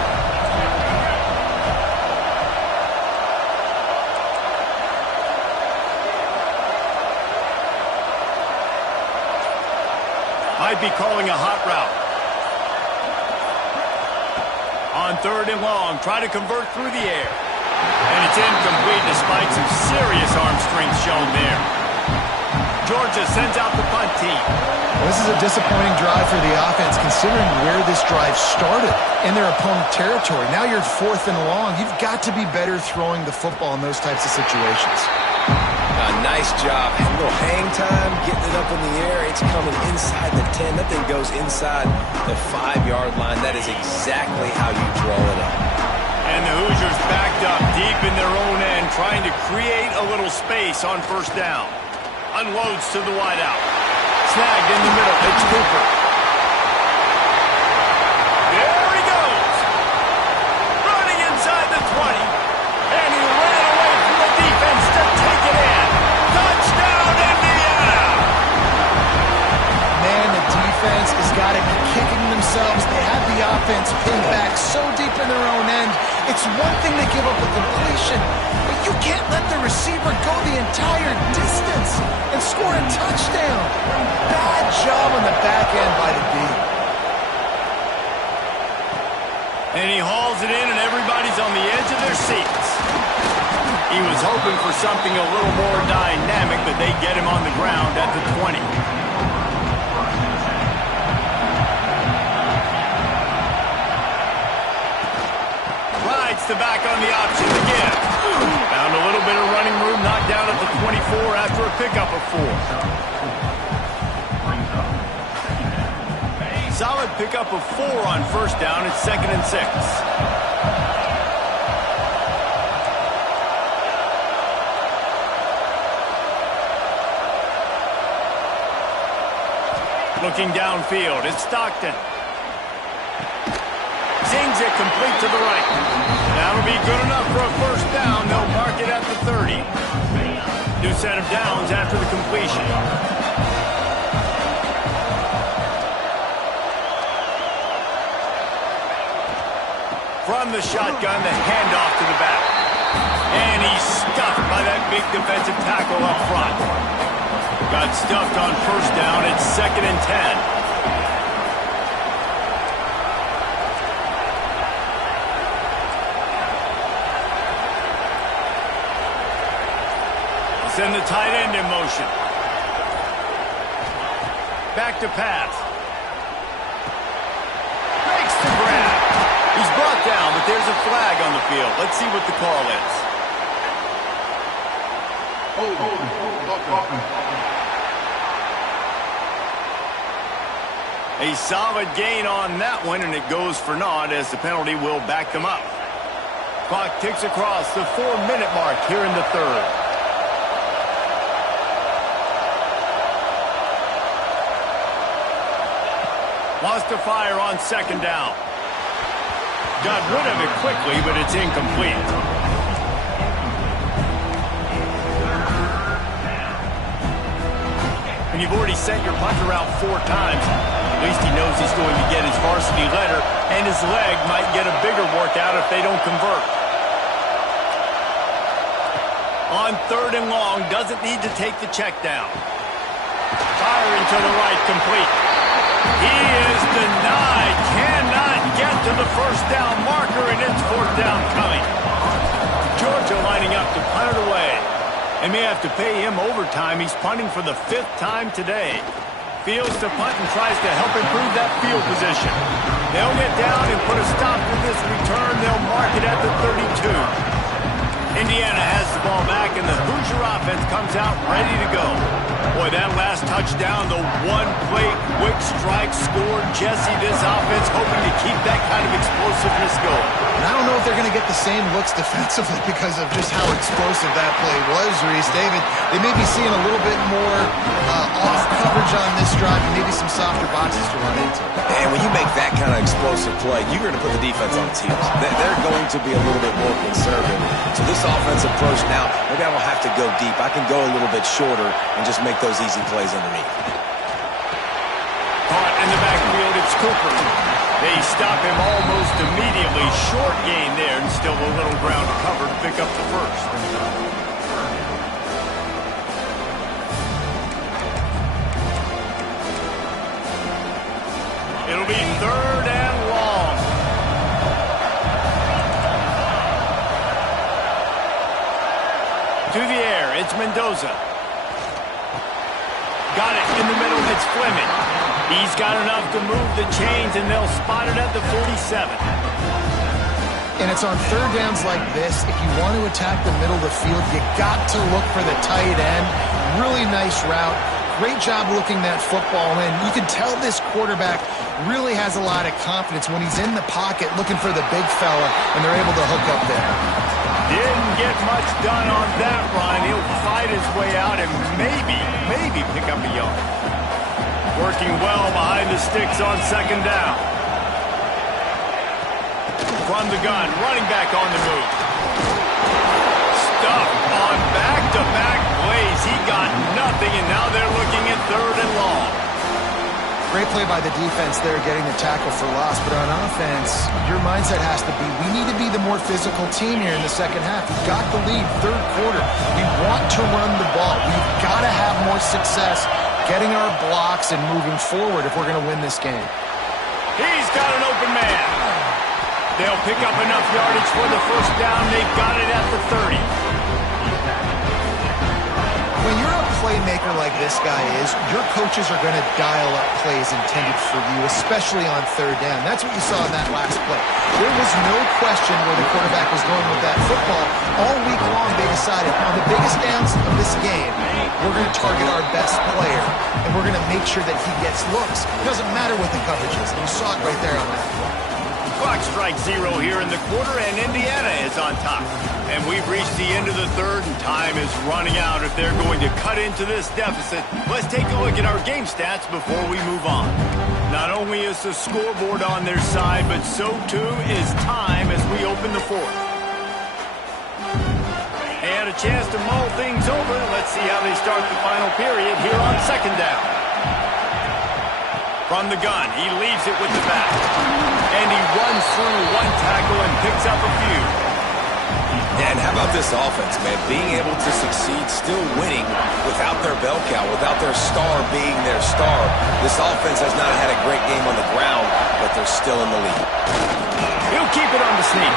Might be calling a hot route. On third and long, try to convert through the air. And it's incomplete despite some serious arm strength shown there. Georgia sends out the punt team. Well, this is a disappointing drive for the offense considering where this drive started in their opponent territory. Now you're fourth and long. You've got to be better throwing the football in those types of situations. Nice job. A little hang time, getting it up in the air. It's coming inside the 10. That thing goes inside the 5-yard line. That is exactly how you draw it up. And the Hoosiers backed up deep in their own end, trying to create a little space on first down. Unloads to the wideout. Snagged in the middle. It's Cooper. There he goes. Running inside the 20. And he ran away from the defense to take it in. Touchdown, Indiana! Man, the defense has got to be kicking themselves. They have the offense pinned back so deep in their own end. It's one thing to give up a completion, but you can't let the receiver go the entire distance and score a touchdown. Bad job on the back end by the D. And he hauls it in, and everybody's on the edge of their seats. He was hoping for something a little more dynamic, but they get him on the ground at the 20. Rides the back on the option again. Found a little bit of running room, knocked down at the 24 after a pickup of 4. Solid pickup of 4 on first down. It's 2nd and 6. Looking downfield, it's Stockton. Zings it complete to the right. That'll be good enough for a first down. They'll mark it at the 30. New set of downs after the completion. From the shotgun, the handoff to the back. And he's stuffed by that big defensive tackle up front. Got stuffed on first down. It's 2nd and 10. Send the tight end in motion. Back to pass. Makes the grab. He's brought down, but there's a flag on the field. Let's see what the call is. A solid gain on that one, and it goes for naught as the penalty will back them up. Clock ticks across the 4-minute mark here in the 3rd. Wants to fire on 2nd down. Got rid of it quickly, but it's incomplete. When you've already sent your punter out 4 times, at least he knows he's going to get his varsity letter, and his leg might get a bigger workout if they don't convert. On 3rd and long, doesn't need to take the check down. Firing to the right, complete. He is denied. Cannot get to the first down marker, and it's 4th down coming. Georgia lining up to punt it away. They may have to pay him overtime. He's punting for the 5th time today. Fields to punt and tries to help improve that field position. They'll get down and put a stop to this return. They'll mark it at the 32. Indiana has the ball back, and the Hoosier offense comes out ready to go. Boy, that last touchdown, the one-play quick strike scored. Jesse, this offense hoping to keep that kind of explosiveness going. And I don't know if they're going to get the same looks defensively because of just how explosive that play was, Reese. David, they may be seeing a little bit more off coverage on this drive and maybe some softer boxes to run into. And when you make that kind of explosive play, you're going to put the defense on its heels. They're going to be a little bit more conservative. So this offense approach now, maybe I don't have to go deep. I can go a little bit shorter and just make those easy plays underneath. Caught in the backfield, it's Cooper. They stop him almost immediately. Short gain there, and still a little ground to cover to pick up the first. It'll be 3rd and long. To the air, it's Mendoza. Got it in the middle, it's Fleming. He's got enough to move the chains, and they'll spot it at the 47. And it's on 3rd downs like this. If you want to attack the middle of the field, you got to look for the tight end. Really nice route. great job looking that football in. You can tell this quarterback really has a lot of confidence when he's in the pocket looking for the big fella, and they're able to hook up there. Didn't get much done on that run. He'll fight his way out and maybe pick up a yard. Working well behind the sticks on second down. From the gun, running back on the move. Stuffed on back-to-back plays. He got nothing, and now they're looking at third and long. Great play by the defense there, getting the tackle for loss. But on offense, your mindset has to be, we need to be the more physical team here in the second half. We've got the lead, third quarter. We want to run the ball. We've got to have more success getting our blocks and moving forward if we're going to win this game. He's got an open man. They'll pick up enough yardage for the first down. They've got it at the 30. When you're a playmaker like this guy is, your coaches are going to dial up plays intended for you, especially on third down. That's what you saw in that last play. There was no question where the quarterback was going with that football. All week long, they decided, on the biggest downs of this game, we're going to target our best player, and we're going to make sure that he gets looks. It doesn't matter what the coverage is. You saw it right there on that play. Clock strikes 0 here in the quarter, and Indiana is on top. And we've reached the end of the third, and time is running out if they're going to cut into this deficit. Let's take a look at our game stats before we move on. Not only is the scoreboard on their side, but so too is time as we open the fourth. And a chance to mull things over. Let's see how they start the final period here on second down. From the gun, he leaves it with the back. And he runs through one tackle and picks up a few. And how about this offense, man? Being able to succeed, still winning without their bell cow, without their star being their star. This offense has not had a great game on the ground, but they're still in the lead. He'll keep it on the sneak.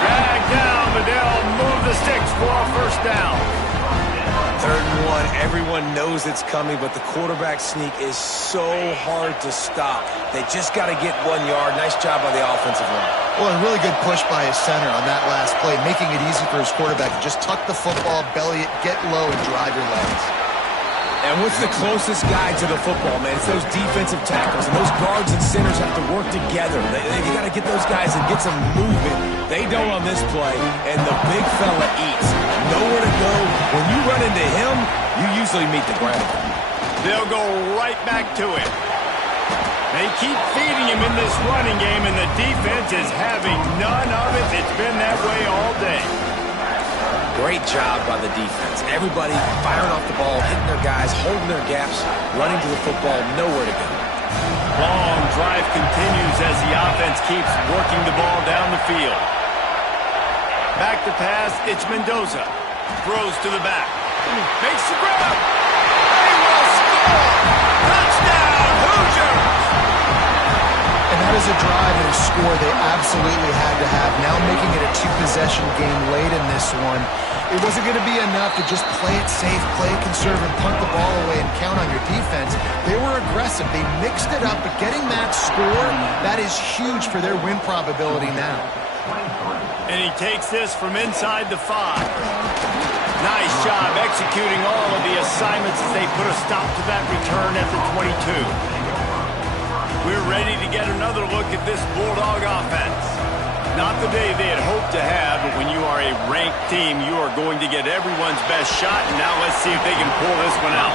Drag down, but they'll move the sticks for a first down. Third and 1, everyone knows it's coming, but the quarterback sneak is so hard to stop. They just got to get 1 yard. Nice job by the offensive line. Well, a really good push by his center on that last play, making it easy for his quarterback to just tuck the football, belly it, get low, and drive your legs. And what's the closest guy to the football, man? It's those defensive tackles, and those guards and centers have to work together. You got to get those guys and get some movement. They don't on this play, and the big fella eats. Nowhere to go. When you run into him, you usually meet the ground. They'll go right back to him. They keep feeding him in this running game, and the defense is having none of it. It's been that way all day. Great job by the defense. Everybody firing off the ball, hitting their guys, holding their gaps, running to the football, nowhere to go. Long drive continues as the offense keeps working the ball down the field. Back to pass, it's Mendoza. Throws to the back. Makes the grab. They will score! Touchdown, Hoosiers! And that is a drive and a score they absolutely had to have. Now making it a two-possession game late in this one. It wasn't going to be enough to just play it safe, play it conservative, punt the ball away, and count on your defense. They were aggressive. They mixed it up, but getting that score, that is huge for their win probability now. And he takes this from inside the 5. Nice job executing all of the assignments as they put a stop to that return at the 22. We're ready to get another look at this Bulldog offense. Not the day they had hoped to have, but when you are a ranked team, you are going to get everyone's best shot, and now let's see if they can pull this one out.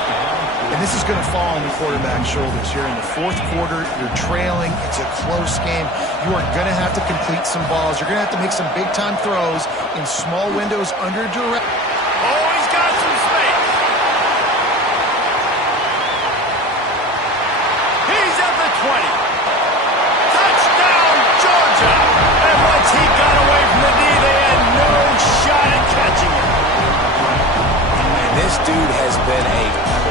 And this is going to fall on the quarterback's shoulders. You're in the fourth quarter. You're trailing. It's a close game. You are going to have to complete some balls. You're going to have to make some big-time throws in small windows under direct. Oh, he's got some space. He's at the 20. Touchdown, Georgia. And once he got away from the knee, they had no shot at catching him. And this dude has been a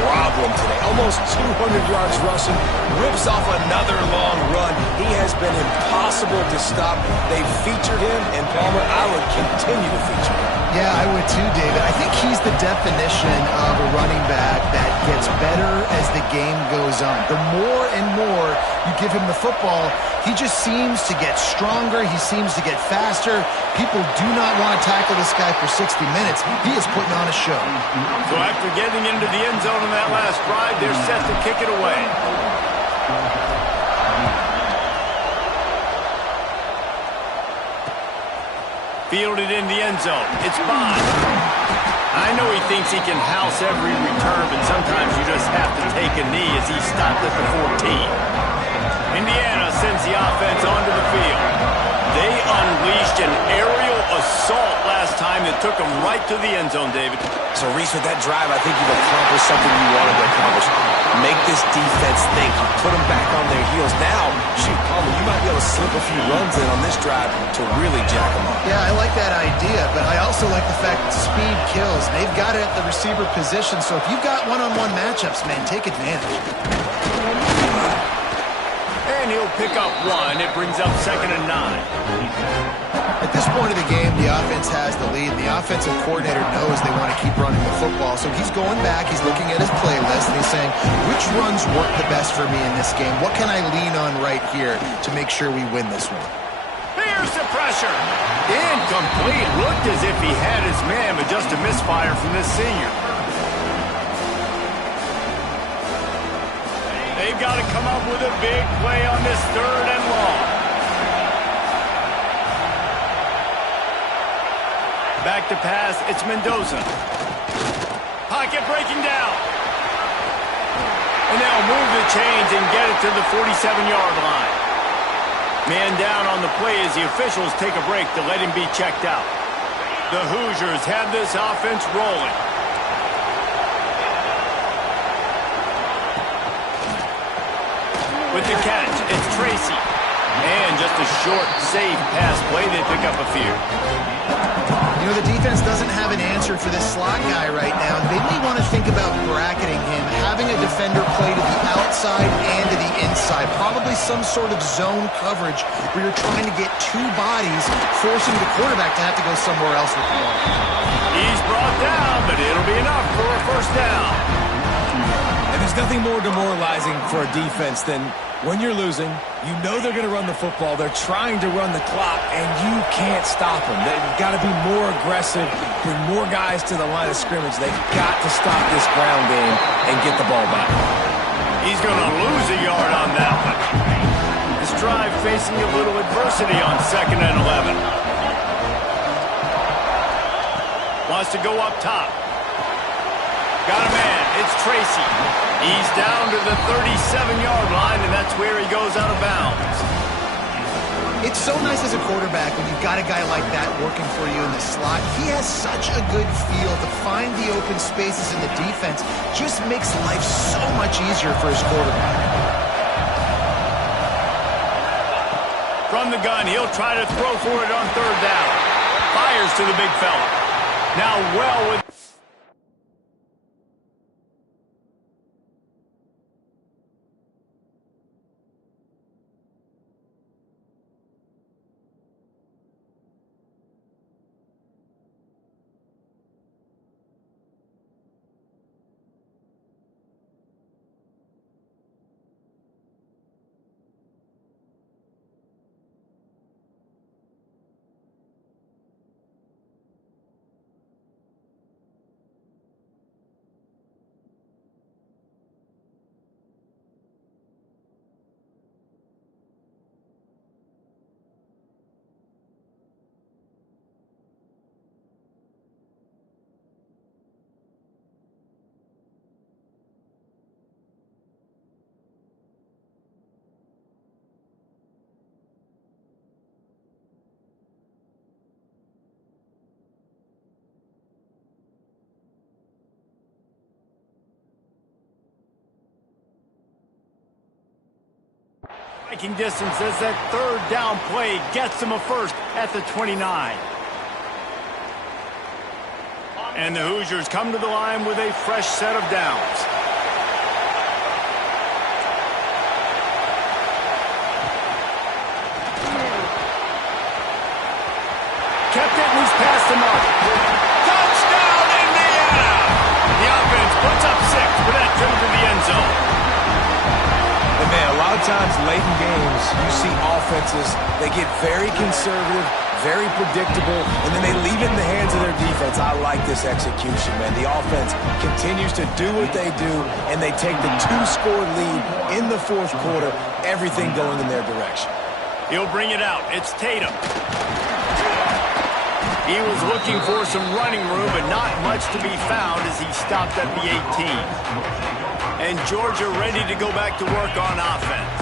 problem today. Almost 200 yards rushing, rips off another long run. He has been impossible to stop. They've featured him, and Palmer, I would continue to feature him. Yeah, I would too, David. I think he's the definition of a running back that gets better as the game goes on. The more and more you give him the football, he just seems to get stronger. He seems to get faster. People do not want to tackle this guy for 60 minutes. He is putting on a show. So after getting into the end zone on that last drive, they're set to kick it away. Fielded in the end zone. It's Bond. I know he thinks he can house every return, but sometimes you just have to take a knee as he stopped at the 14. Indiana sends the offense onto the field. They unleashed an aerial assault last time that took them right to the end zone, David. So, Reese, with that drive, I think you've accomplished something you wanted to accomplish. Make this defense think. You put them back on their heels. Now, shoot, Palmer, you might be able to slip a few runs in on this drive to really jack them up. Yeah, I like that idea, but I also like the fact that speed kills. They've got it at the receiver position, so if you've got one-on-one matchups, man, take advantage. And he'll pick up one. It brings up 2nd and 9. At this point of the game, the offense has the lead. The offensive coordinator knows they want to keep running the football, so he's going back, he's looking at his playlist, and he's saying, which runs work the best for me in this game? What can I lean on right here to make sure we win this one? Here's the pressure. Incomplete. Looked as if he had his man, but just a misfire from this senior. They've got to come up with a big play on this 3rd and long. Back to pass, it's Mendoza. Pocket breaking down. And they'll move the chains and get it to the 47-yard line. Man down on the play as the officials take a break to let him be checked out. The Hoosiers have this offense rolling. With the catch, it's Tracy. And just a short, safe pass play, they pick up a few. You know, the defense doesn't have an answer for this slot guy right now. They may want to think about bracketing him, having a defender play to the outside and to the inside. Probably some sort of zone coverage where you're trying to get two bodies, forcing the quarterback to have to go somewhere else with the ball. He's brought down, but it'll be enough for a 1st down. And there's nothing more demoralizing for a defense than when you're losing, you know they're going to run the football. They're trying to run the clock, and you can't stop them. They've got to be more aggressive, bring more guys to the line of scrimmage. They've got to stop this ground game and get the ball back. He's going to lose a yard on that one. This drive facing a little adversity on 2nd and 11. Wants to go up top. Got a man. It's Tracy. He's down to the 37-yard line, and that's where he goes out of bounds. It's so nice as a quarterback when you've got a guy like that working for you in the slot. He has such a good feel to find the open spaces in the defense. Just makes life so much easier for his quarterback. From the gun, he'll try to throw for it on 3rd down. Fires to the big fella. Now well with... Striking distance as that 3rd down play gets him a 1st at the 29. And the Hoosiers come to the line with a fresh set of downs. Kept it and he's passed him up. Touchdown, Indiana! times late in games, you see offenses, they get very conservative, very predictable, and then they leave it in the hands of their defense. I like this execution, man. The offense continues to do what they do, and they take the 2-score lead in the fourth quarter, everything going in their direction. He'll bring it out. It's Tatum. He was looking for some running room, but not much to be found as he stopped at the 18. And Georgia ready to go back to work on offense.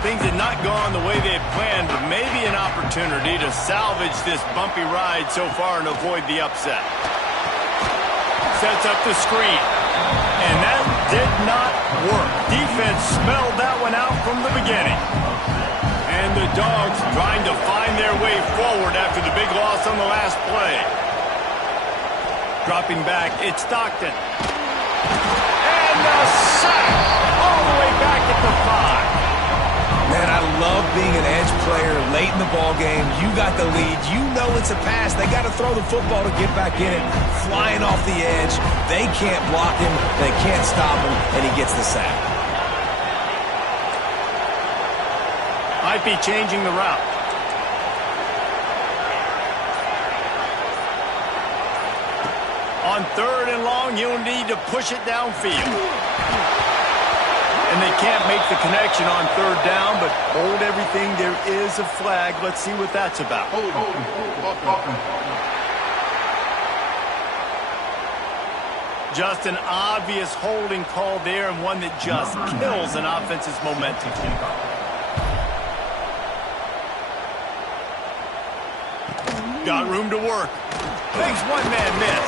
Things had not gone the way they had planned, but maybe an opportunity to salvage this bumpy ride so far and avoid the upset. Sets up the screen. And that did not work. Defense smelled that one out from the beginning. And the Dogs trying to find their way forward after the big loss on the last play. Dropping back, it's Stockton. And the sack all the way back at the 5. Man, I love being an edge player late in the ball game. You got the lead. You know it's a pass. They got to throw the football to get back in it. Flying off the edge. They can't block him. They can't stop him, and he gets the sack. Might be changing the route. On 3rd and long, you'll need to push it downfield. And they can't make the connection on 3rd down, but hold everything. There is a flag. Let's see what that's about. Just an obvious holding call there, and one that just kills an offense's momentum. Got room to work. Makes one-man miss.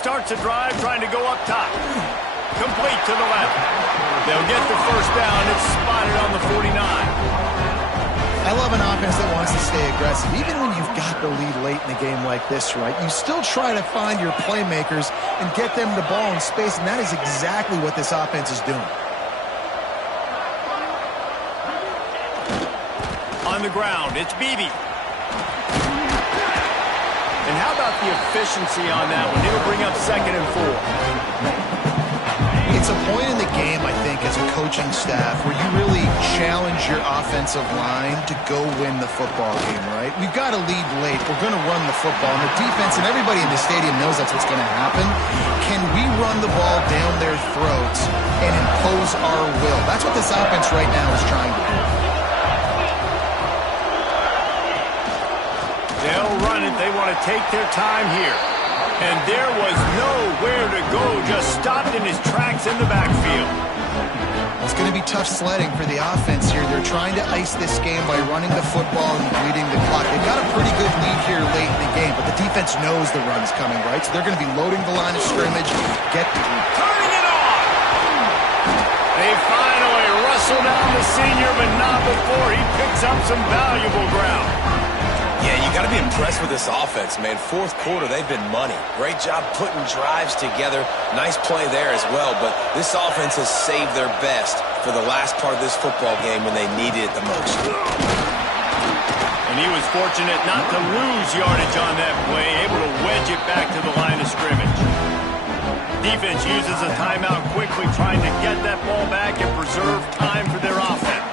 Starts a drive trying to go up top. Complete to the left. They'll get the first down. It's spotted on the 49. I love an offense that wants to stay aggressive. Even when you've got the lead late in the game like this, right, you still try to find your playmakers and get them the ball in space, and that is exactly what this offense is doing. On the ground, it's Beebe. And how about the efficiency on that one? It'll bring up 2nd and 4. It's a point in the game, I think, as a coaching staff where you really challenge your offensive line to go win the football game, right? We've got to lead late. We're going to run the football. And the defense and everybody in the stadium knows that's what's going to happen. Can we run the ball down their throats and impose our will? That's what this offense right now is trying to do. They'll run it. They want to take their time here. And there was nowhere to go, just stopped in his tracks in the backfield. It's going to be tough sledding for the offense here. They're trying to ice this game by running the football and bleeding the clock. They've got a pretty good lead here late in the game, but the defense knows the run's coming, right? So they're going to be loading the line of scrimmage. Turning it on! They finally wrestle down the senior, but not before he picks up some valuable ground. Yeah, you got to be impressed with this offense, man. Fourth quarter, they've been money. Great job putting drives together. Nice play there as well, but this offense has saved their best for the last part of this football game when they needed it the most. And he was fortunate not to lose yardage on that play, able to wedge it back to the line of scrimmage. Defense uses a timeout quickly, trying to get that ball back and preserve time for their offense.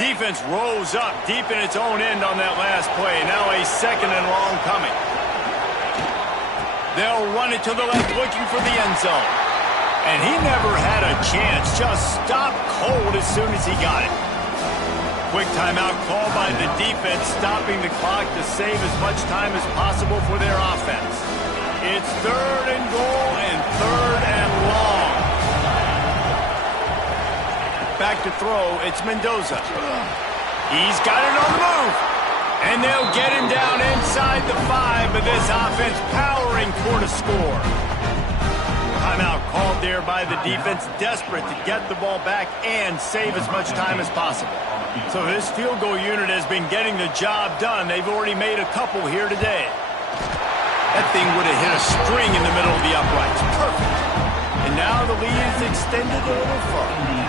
Defense rose up deep in its own end on that last play. Now a 2nd and long coming. They'll run it to the left, looking for the end zone. And he never had a chance. Just stopped cold as soon as he got it. Quick timeout call by the defense, stopping the clock to save as much time as possible for their offense. It's 3rd and goal and 3rd and long. Back to throw, it's Mendoza. He's got it on the move. And they'll get him down inside the 5, but this offense powering toward a score. timeout called there by the defense, desperate to get the ball back and save as much time as possible. So this field goal unit has been getting the job done. They've already made a couple here today. That thing would have hit a string in the middle of the uprights. Perfect. And now the lead is extended a little further.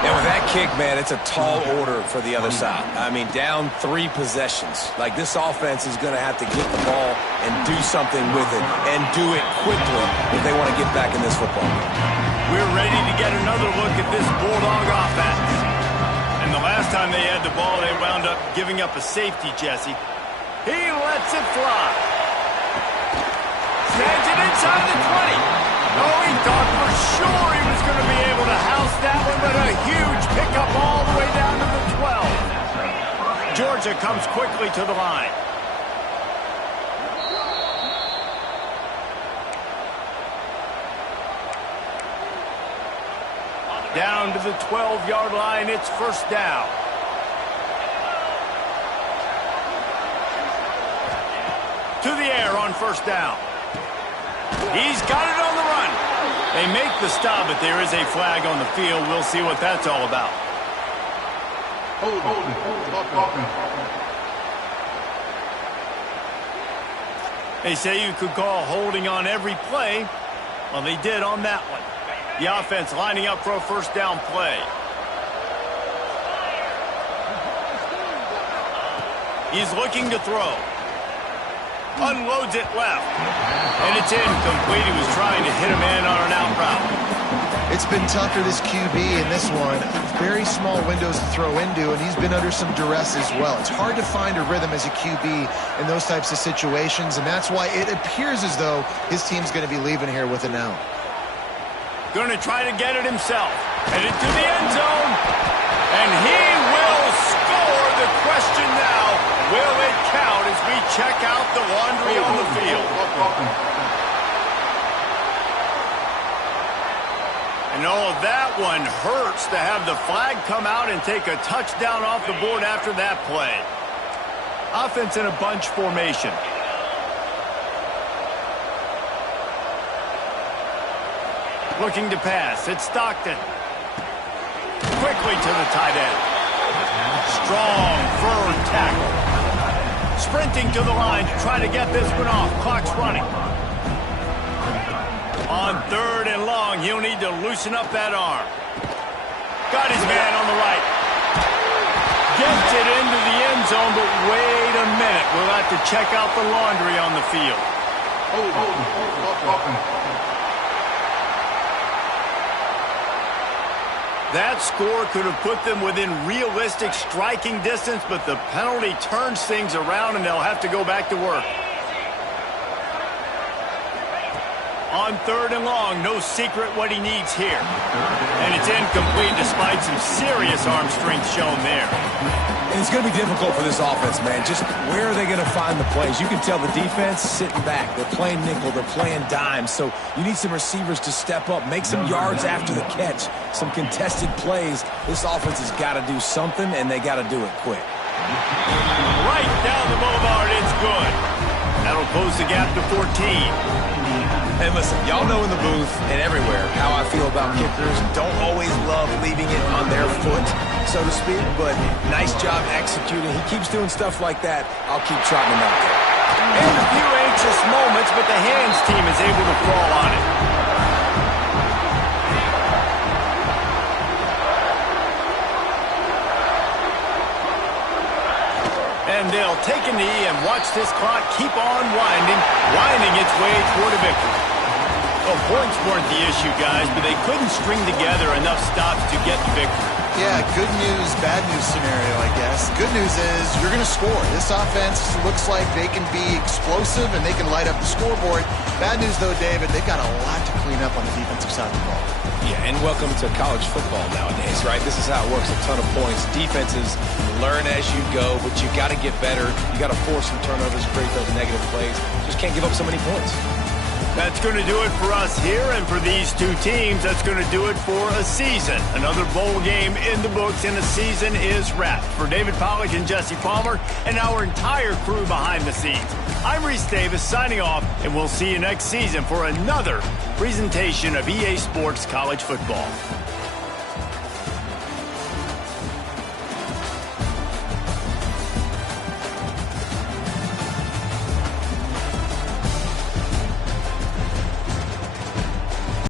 And with that kick, man, it's a tall order for the other side. I mean, down 3 possessions. Like, this offense is going to have to get the ball and do something with it, and do it quickly if they want to get back in this football game. We're ready to get another look at this Bulldog offense. And the last time they had the ball, they wound up giving up a safety, Jesse. He lets it fly. Snags it inside the 20. Oh, he thought for sure he was going to be able to house that one, but a huge pickup all the way down to the 12. Georgia comes quickly to the line. Down to the 12-yard line, it's first down. To the air on first down. He's got it on the run. They make the stop, but there is a flag on the field. We'll see what that's all about. They say you could call holding on every play. Well, they did on that one. The offense lining up for a first down play. He's looking to throw. Unloads it left. And it's incomplete. He was trying to hit a man on an out route. It's been tough for this QB in this one. Very small windows to throw into, and he's been under some duress as well. It's hard to find a rhythm as a QB in those types of situations, and that's why it appears as though his team's going to be leaving here with an out. Going to try to get it himself. Headed to the end zone. And he will score. The question now, will it count as we check out the laundry on the field? And oh, that one hurts to have the flag come out and take a touchdown off the board after that play. Offense in a bunch formation. Looking to pass. It's Stockton. Quickly to the tight end. Strong, firm tackle. Sprinting to the line to try to get this one off. Clock's running. On third and long, he'll need to loosen up that arm. Got his man on the right. Gets it into the end zone, but wait a minute. We'll have to check out the laundry on the field. That score could have put them within realistic striking distance, but the penalty turns things around, and they'll have to go back to work. On third and long, no secret what he needs here. And it's incomplete despite some serious arm strength shown there. And it's going to be difficult for this offense, man. Just where are they going to find the plays? You can tell the defense sitting back. They're playing nickel. They're playing dime. So you need some receivers to step up, make some yards after the catch, some contested plays. This offense has got to do something, and they got to do it quick. Right down the boulevard, it's good. That'll close the gap to 14. And listen, y'all know in the booth and everywhere how I feel about kickers. Don't always love leaving it on their foot, so to speak, but nice job executing. He keeps doing stuff like that. I'll keep trotting him out there. And a few anxious moments, but the hands team is able to fall on it. And they'll take a knee and watch this clock keep on winding its way toward a victory. Well, points weren't the issue, guys, but they couldn't string together enough stops to get the victory. Yeah, good news, bad news scenario, I guess. Good news is you're going to score. This offense looks like they can be explosive and they can light up the scoreboard. Bad news, though, David, they've got a lot to clean up on the defensive side of the ball. Yeah, and welcome to college football nowadays, right? This is how it works, a ton of points. Defenses learn as you go, but you got to get better. You got to force some turnovers, create those negative plays. Just can't give up so many points. That's going to do it for us here, and for these two teams, that's going to do it for a season. Another bowl game in the books, and the season is wrapped. For David Pollack and Jesse Palmer and our entire crew behind the scenes, I'm Reese Davis signing off, and we'll see you next season for another presentation of EA Sports College Football.